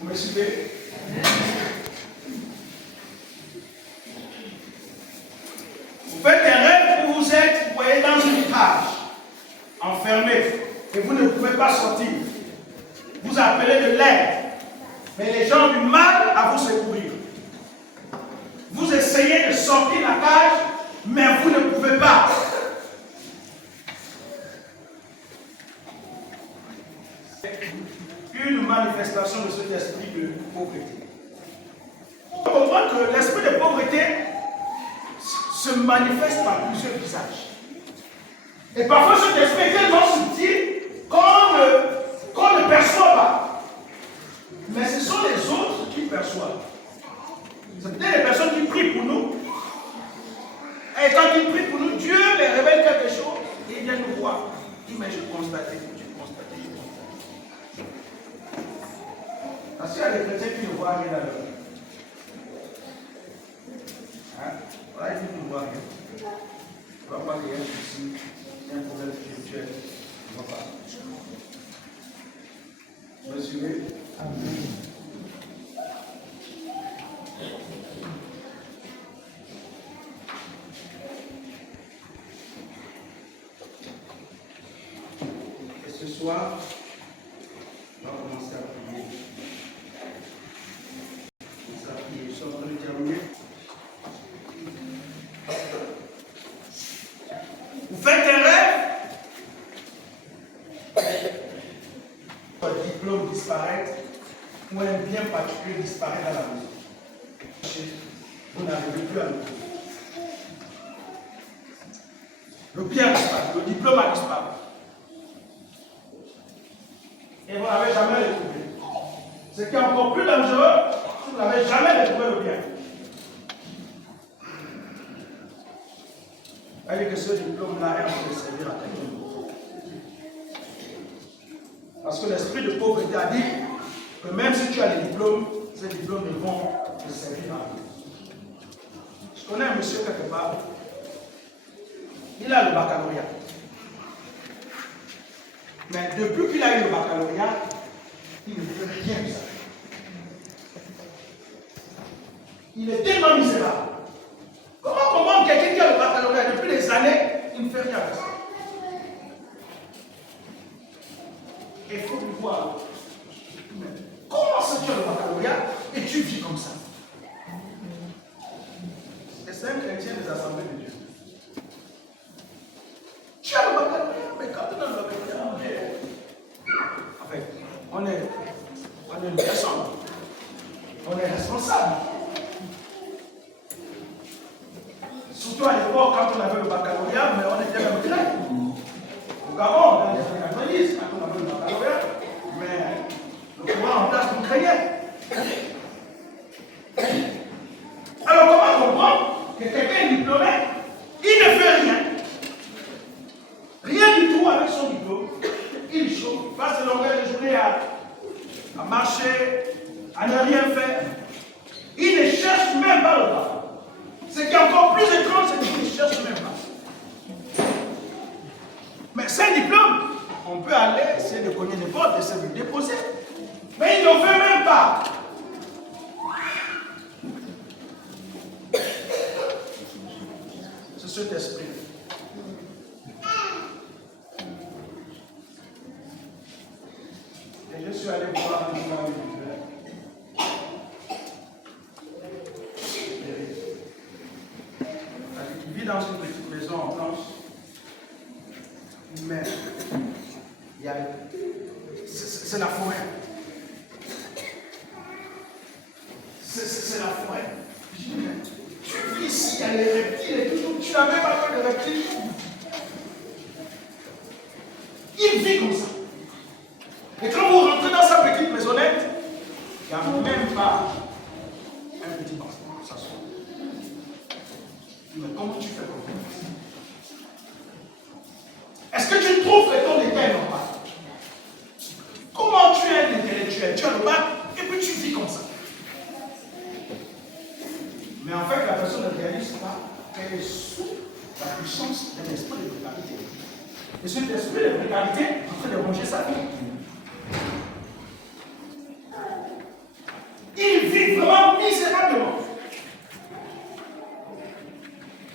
Vous me suivez? Vous faites un rêve où vous êtes, vous voyez, dans une cage, enfermé, et vous ne pouvez pas sortir. Vous appelez de l'aide, mais les gens ont du mal à vous secourir. Vous essayez de sortir la cage, mais vous ne pouvez pas. Une manifestation de cet esprit de pauvreté. On comprend que l'esprit de pauvreté se manifeste par plusieurs visages. Et parfois cet esprit est tellement subtil qu'on ne perçoit pas. Mais ce sont les autres qui perçoivent. C'est peut-être les personnes qui prient pour nous. Et quand ils prient pour nous, Dieu les révèle quelque chose et il vient nous voir. Il dit, mais je constate. Parce qu'il y a des chrétiens qui ne voient rien dans leur vie. Voilà, ils ne voient rien. Il ne voit pas qu'il y a un souci, il y a un problème spirituel. Il ne voit pas. Vous me suivez? Amen. Et ce soir, on va commencer à prier. Je suis en train de terminer. Vous faites un rêve, votre diplôme disparaît ou un bien particulier disparaît dans la maison. Vous n'arrivez plus à le trouver. Le bien a disparu, le diplôme a disparu. Et vous n'avez jamais retrouvé. Ce qui est encore plus dangereux, vous n'avez jamais retrouvé le bien. C'est-à-dire que ce diplôme-là est en train de servir à quelqu'un d'autre. Parce que l'esprit de pauvreté a dit que même si tu as des diplômes, ces diplômes ne vont te servir à rien. Je connais un monsieur quelque part, il a le baccalauréat. Mais depuis qu'il a eu le baccalauréat, il ne peut rien faire. Il est tellement misérable. Comment comprendre quelqu'un qui a le baccalauréat depuis des années, il ne fait rien avec ça? Il faut le voir. Comment ça tu as le baccalauréat et tu vis comme ça? Et c'est un chrétien des assemblées de Dieu. Tu as le baccalauréat, mais quand tu as le baccalauréat, en fait, on est une personne. On est responsable. surtout à l'époque, quand on avait le baccalauréat, mais on était même grec. Au Gabon, on était nationalistes quand on avait le baccalauréat, mais le pouvoir en place nous craignait. Alors, comment comprendre que quelqu'un est diplômé, il ne fait rien. Rien du tout avec son diplôme. Il chauffe, il passe de longueur de journée à marcher, à ne rien faire. Il ne cherche même pas le travail. Ce qui est encore plus étrange, c'est qu'il ne cherche même pas. Mais c'est un diplôme. On peut aller essayer de cogner des portes, essayer de le déposer. Mais il ne fait même pas. C'est cet esprit. Et je suis allé voir un journal individuel. Il vit dans une petite maison en planche. Mais il y a c'est la forêt. C'est la forêt. Je dis, mais tu vis ici, il y a les reptiles et tout, tu n'as même pas peur de reptiles. Il vit comme ça. Et quand vous rentrez dans sa petite maisonnette, il n'y a même pas un petit banc pour s'asseoir. Mais comment tu fais pour ça? Est-ce que tu trouves que ton état est normal? Comment tu es un intellectuel? Tu as le bac et puis tu vis comme ça. Mais en fait, la personne ne réalise pas qu'elle est sous la puissance d'un esprit de précarité. Et cet esprit de précarité est en train de ronger sa vie. Il vit vraiment misérablement.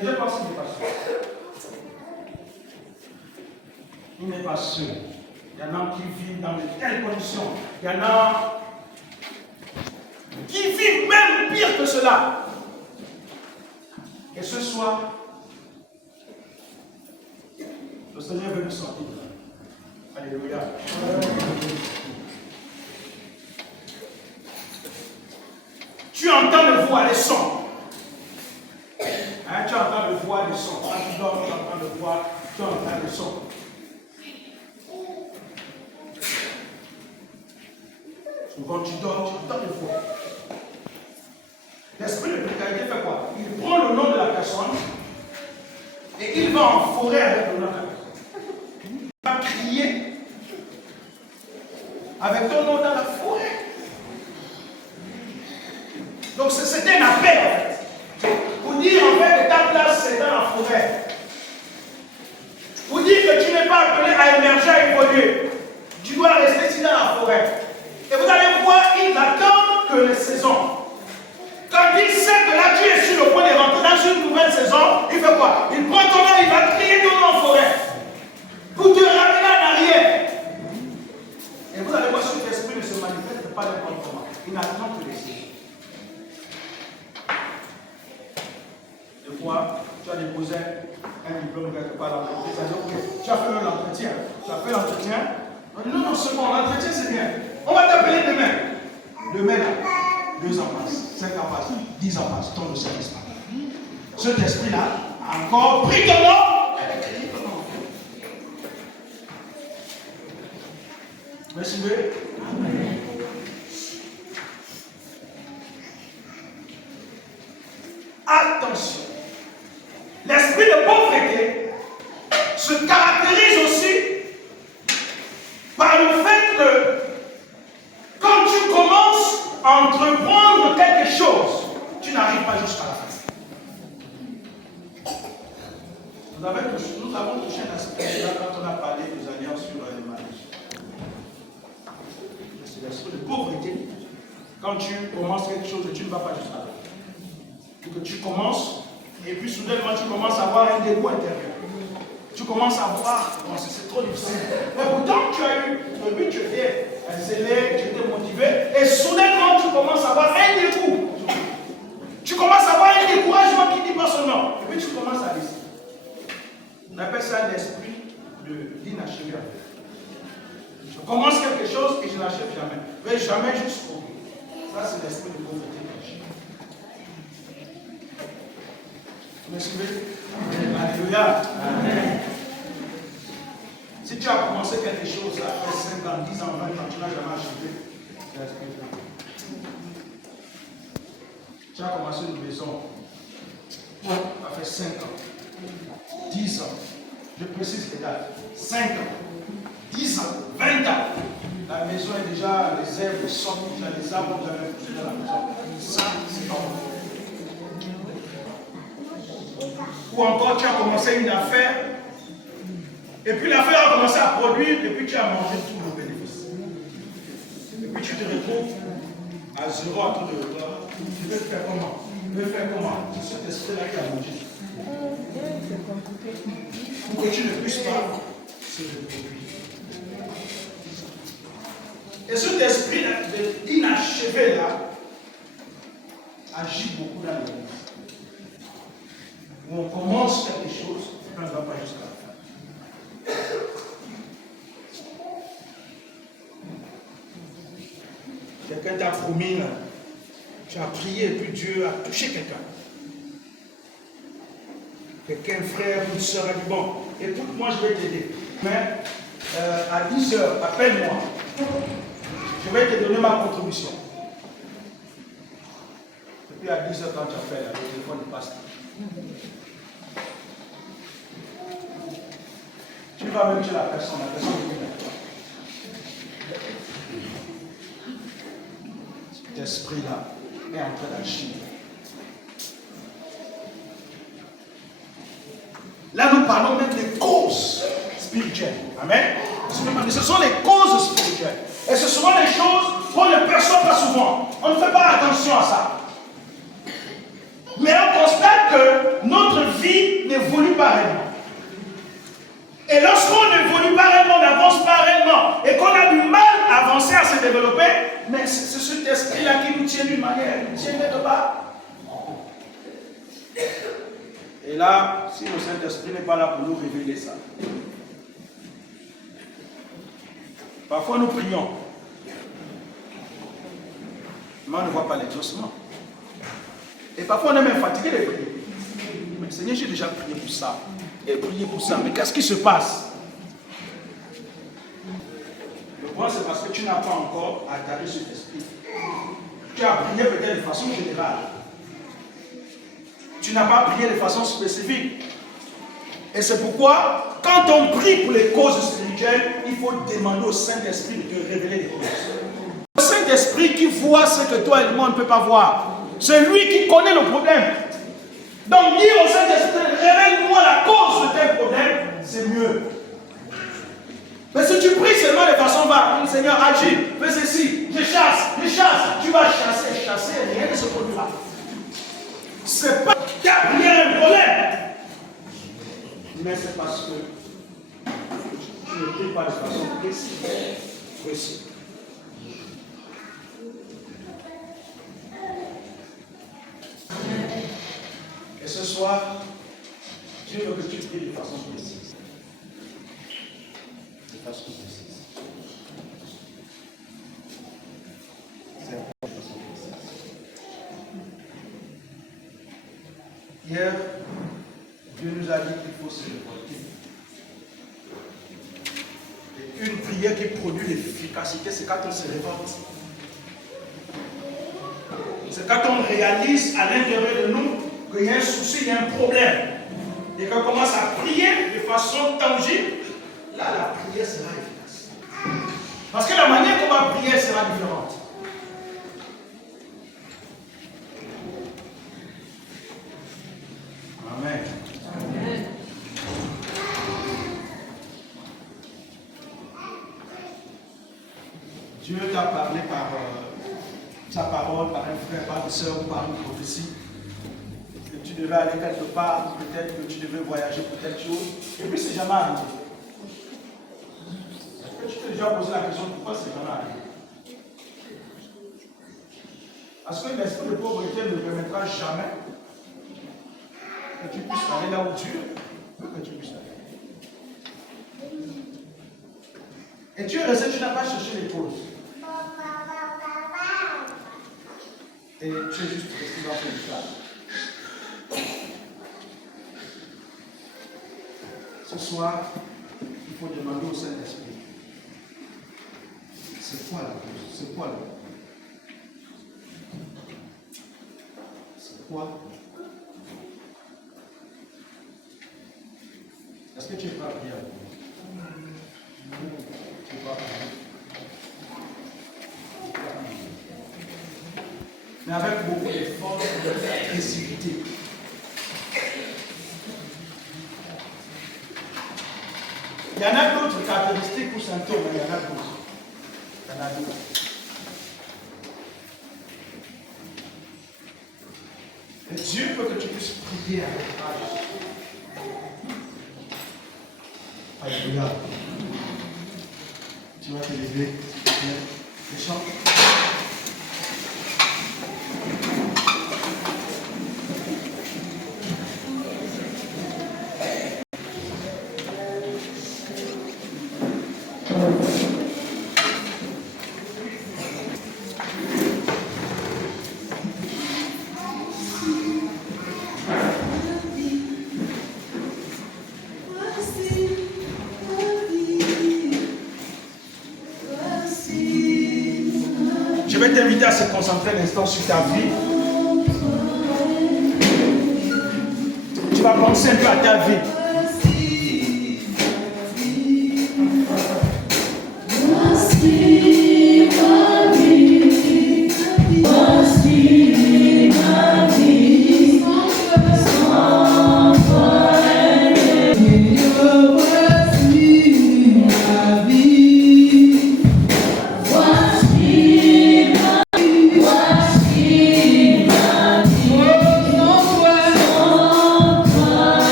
Et je pense qu'il n'est pas seul. Il n'est pas seul. Il y en a qui vivent dans de telles conditions. Il y en a qui vivent même pire que cela. Et ce soir, le Seigneur veut nous sortir. Alléluia. Tu entends le voix, les sons. Hein, tu entends le voix des sons. Quand tu dors, tu entends le voix, tu entends le son. Souvent tu dors, tu entends le voix. L'esprit de précarité fait quoi? Il prend le nom de la personne et il va en forêt avec le nom de la personne. Il va crier avec ton nom dans la forêt. Donc c'est un appel en fait. Pour dire en fait que ta place c'est dans la forêt. Pour dire que tu n'es pas appelé à émerger, à évoluer. Tu dois rester ici dans la forêt. Et vous allez voir, il n'attend que les saisons. Quand il sait que là tu es sur le point de rentrer dans une nouvelle saison, il fait quoi? Il prend ton nom, il va crier ton nom en forêt. Pour te ramener en arrière. Et vous allez voir, cet esprit ne se manifeste pas n'importe comment. Il n'attend que les saisons. Des fois, tu as déposé un diplôme quelque part dans l'entreprise, tu as fait l'entretien. Tu as fait l'entretien. Non, c'est bon, l'entretien c'est bien. On va t'appeler demain. Demain, là, 2 ans passent, 5 ans passent, 10 ans passent, ton service pas. Cet esprit-là a encore pris ton nom. Merci, Dieu. Amen. Attention. L'esprit de pauvreté se caractérise aussi par le fait que quand tu commences à entreprendre quelque chose, tu n'arrives pas jusqu'à la fin. Nous avons touché un aspect là quand on a parlé des alliances sur les mariages. C'est l'esprit de pauvreté. Quand tu commences quelque chose et tu ne vas pas jusqu'à la fin. Que tu commences et puis soudainement tu commences à avoir un dégoût intérieur. Tu commences à voir, bon, c'est trop difficile. Mais pourtant tu as eu, le but tu étais zélé, tu étais motivé, et soudainement tu commences à avoir un dégoût. Tu commences à avoir un découragement qui dit pas son nom. Et puis tu commences à laisser. On appelle ça l'esprit d'inachevé. Je commence quelque chose et je n'achève jamais. Je ne vais jamais jusqu'au bout. Ça c'est l'esprit de pauvreté. Vous me suivez? Alléluia. Amen. Si tu as commencé quelque chose après 5 ans, 10 ans, 20 ans, tu n'as jamais achevé. Tu as commencé une maison. Ça fait 5 ans, 10 ans. Je précise les dates. 5 ans, 10 ans, 20 ans. La maison est déjà, les herbes sortent, les arbres ont jamais poussé dans la maison. Ça, c'est normal. Ou encore, tu as commencé une affaire, et puis l'affaire a commencé à produire, et puis tu as mangé tout le bénéfice. Et puis tu te retrouves à zéro à tout de toi. Tu veux faire comment? Tu veux faire comment? C'est cet esprit-là qui a mangé. Pour que tu ne puisses pas se reproduire. Et cet esprit inachevé là agit beaucoup dans l'église. Où on commence quelque chose, et on ne va pas jusqu'à la fin. Quelqu'un t'a promis, là, tu as prié et puis Dieu a touché quelqu'un. Quelqu'un, un frère, une soeur a dit, bon, écoute, moi je vais t'aider. Mais à 10 heures, appelle-moi. Je vais te donner ma contribution. Et puis à 10 heures, quand tu appelles, le téléphone passe. Tu vas même chez la personne est là. Cet esprit-là est en train d'agir. Là, nous parlons même des causes spirituelles. Amen. Ce sont les causes spirituelles. Et ce sont les choses qu'on ne perçoit pas souvent. On ne fait pas attention à ça. Mais on constate que notre vie n'évolue pas réellement. Et lorsqu'on n'évolue pas réellement, n'avance pas réellement, et qu'on a du mal à avancer, à se développer, mais c'est cet esprit-là qui nous tient d'une manière, il nous tient quelque part. Et là, si le Saint-Esprit n'est pas là pour nous révéler ça. Parfois nous prions, mais on ne voit pas l'exaucement. Et parfois on est même fatigué de prier. Mais Seigneur, j'ai déjà prié pour ça. Et prié pour ça. Mais qu'est-ce qui se passe? Le point, c'est parce que tu n'as pas encore atterri cet esprit. Tu as prié peut-être de façon générale. Tu n'as pas prié de façon spécifique. Et c'est pourquoi, quand on prie pour les causes spirituelles, il faut demander au Saint-Esprit de te révéler les causes. Le Saint-Esprit qui voit ce que toi et moi ne peut pas voir. C'est lui qui connaît le problème. Donc dire au Saint-Esprit, révèle-moi la cause de tel problème, c'est mieux. Mais si tu pries seulement de façon vague, Seigneur, agis, fais ceci, je chasse, tu vas chasser, rien ne se produira. C'est pas qu'il y a un problème. Mais c'est parce que tu ne pries pas de façon précise. Et ce soir, Dieu veut que tu pries de façon précise. De façon précise. C'est important de façon précise. Hier, Dieu nous a dit qu'il faut se révolter. Et une prière qui produit l'efficacité, c'est quand on se révolte. C'est quand on réalise à l'intérieur de nous qu'il y a un souci, il y a un problème. Et qu'on commence à prier de façon tangible, là la prière sera efficace. Parce que la manière qu'on va prier sera différente. Amen. Amen. Dieu t'a parlé par sa parole, par un frère, par une soeur ou par une prophétie. Que tu devais aller quelque part, peut-être que tu devais voyager pour telle chose, et puis c'est jamais arrivé. Est-ce que tu t'es déjà posé la question pourquoi c'est jamais arrivé? Parce que l'esprit de pauvreté ne permettra jamais que tu puisses aller là où Dieu veut que tu puisses aller. Et tu es resté, tu n'as pas cherché les causes. Et tu es juste resté dans ton stade. Ce soir, il faut demander au Saint-Esprit. C'est quoi la cause? C'est quoi le problème? C'est quoi? Est-ce que tu es prêt à prier avec moi? Tu es prêt à prier? Mais avec beaucoup d'efforts de agressivité. Il y en a d'autres caractéristiques ou symptômes, mais il y en a d'autres. Il y en a d'autres. Et Dieu veut que tu puisses prier avec rage. Alléluia. Tu vas te lever, s'il te plaît. Et chante. Je vais t'inviter à se concentrer un instant sur ta vie. Tu vas penser un peu à ta vie.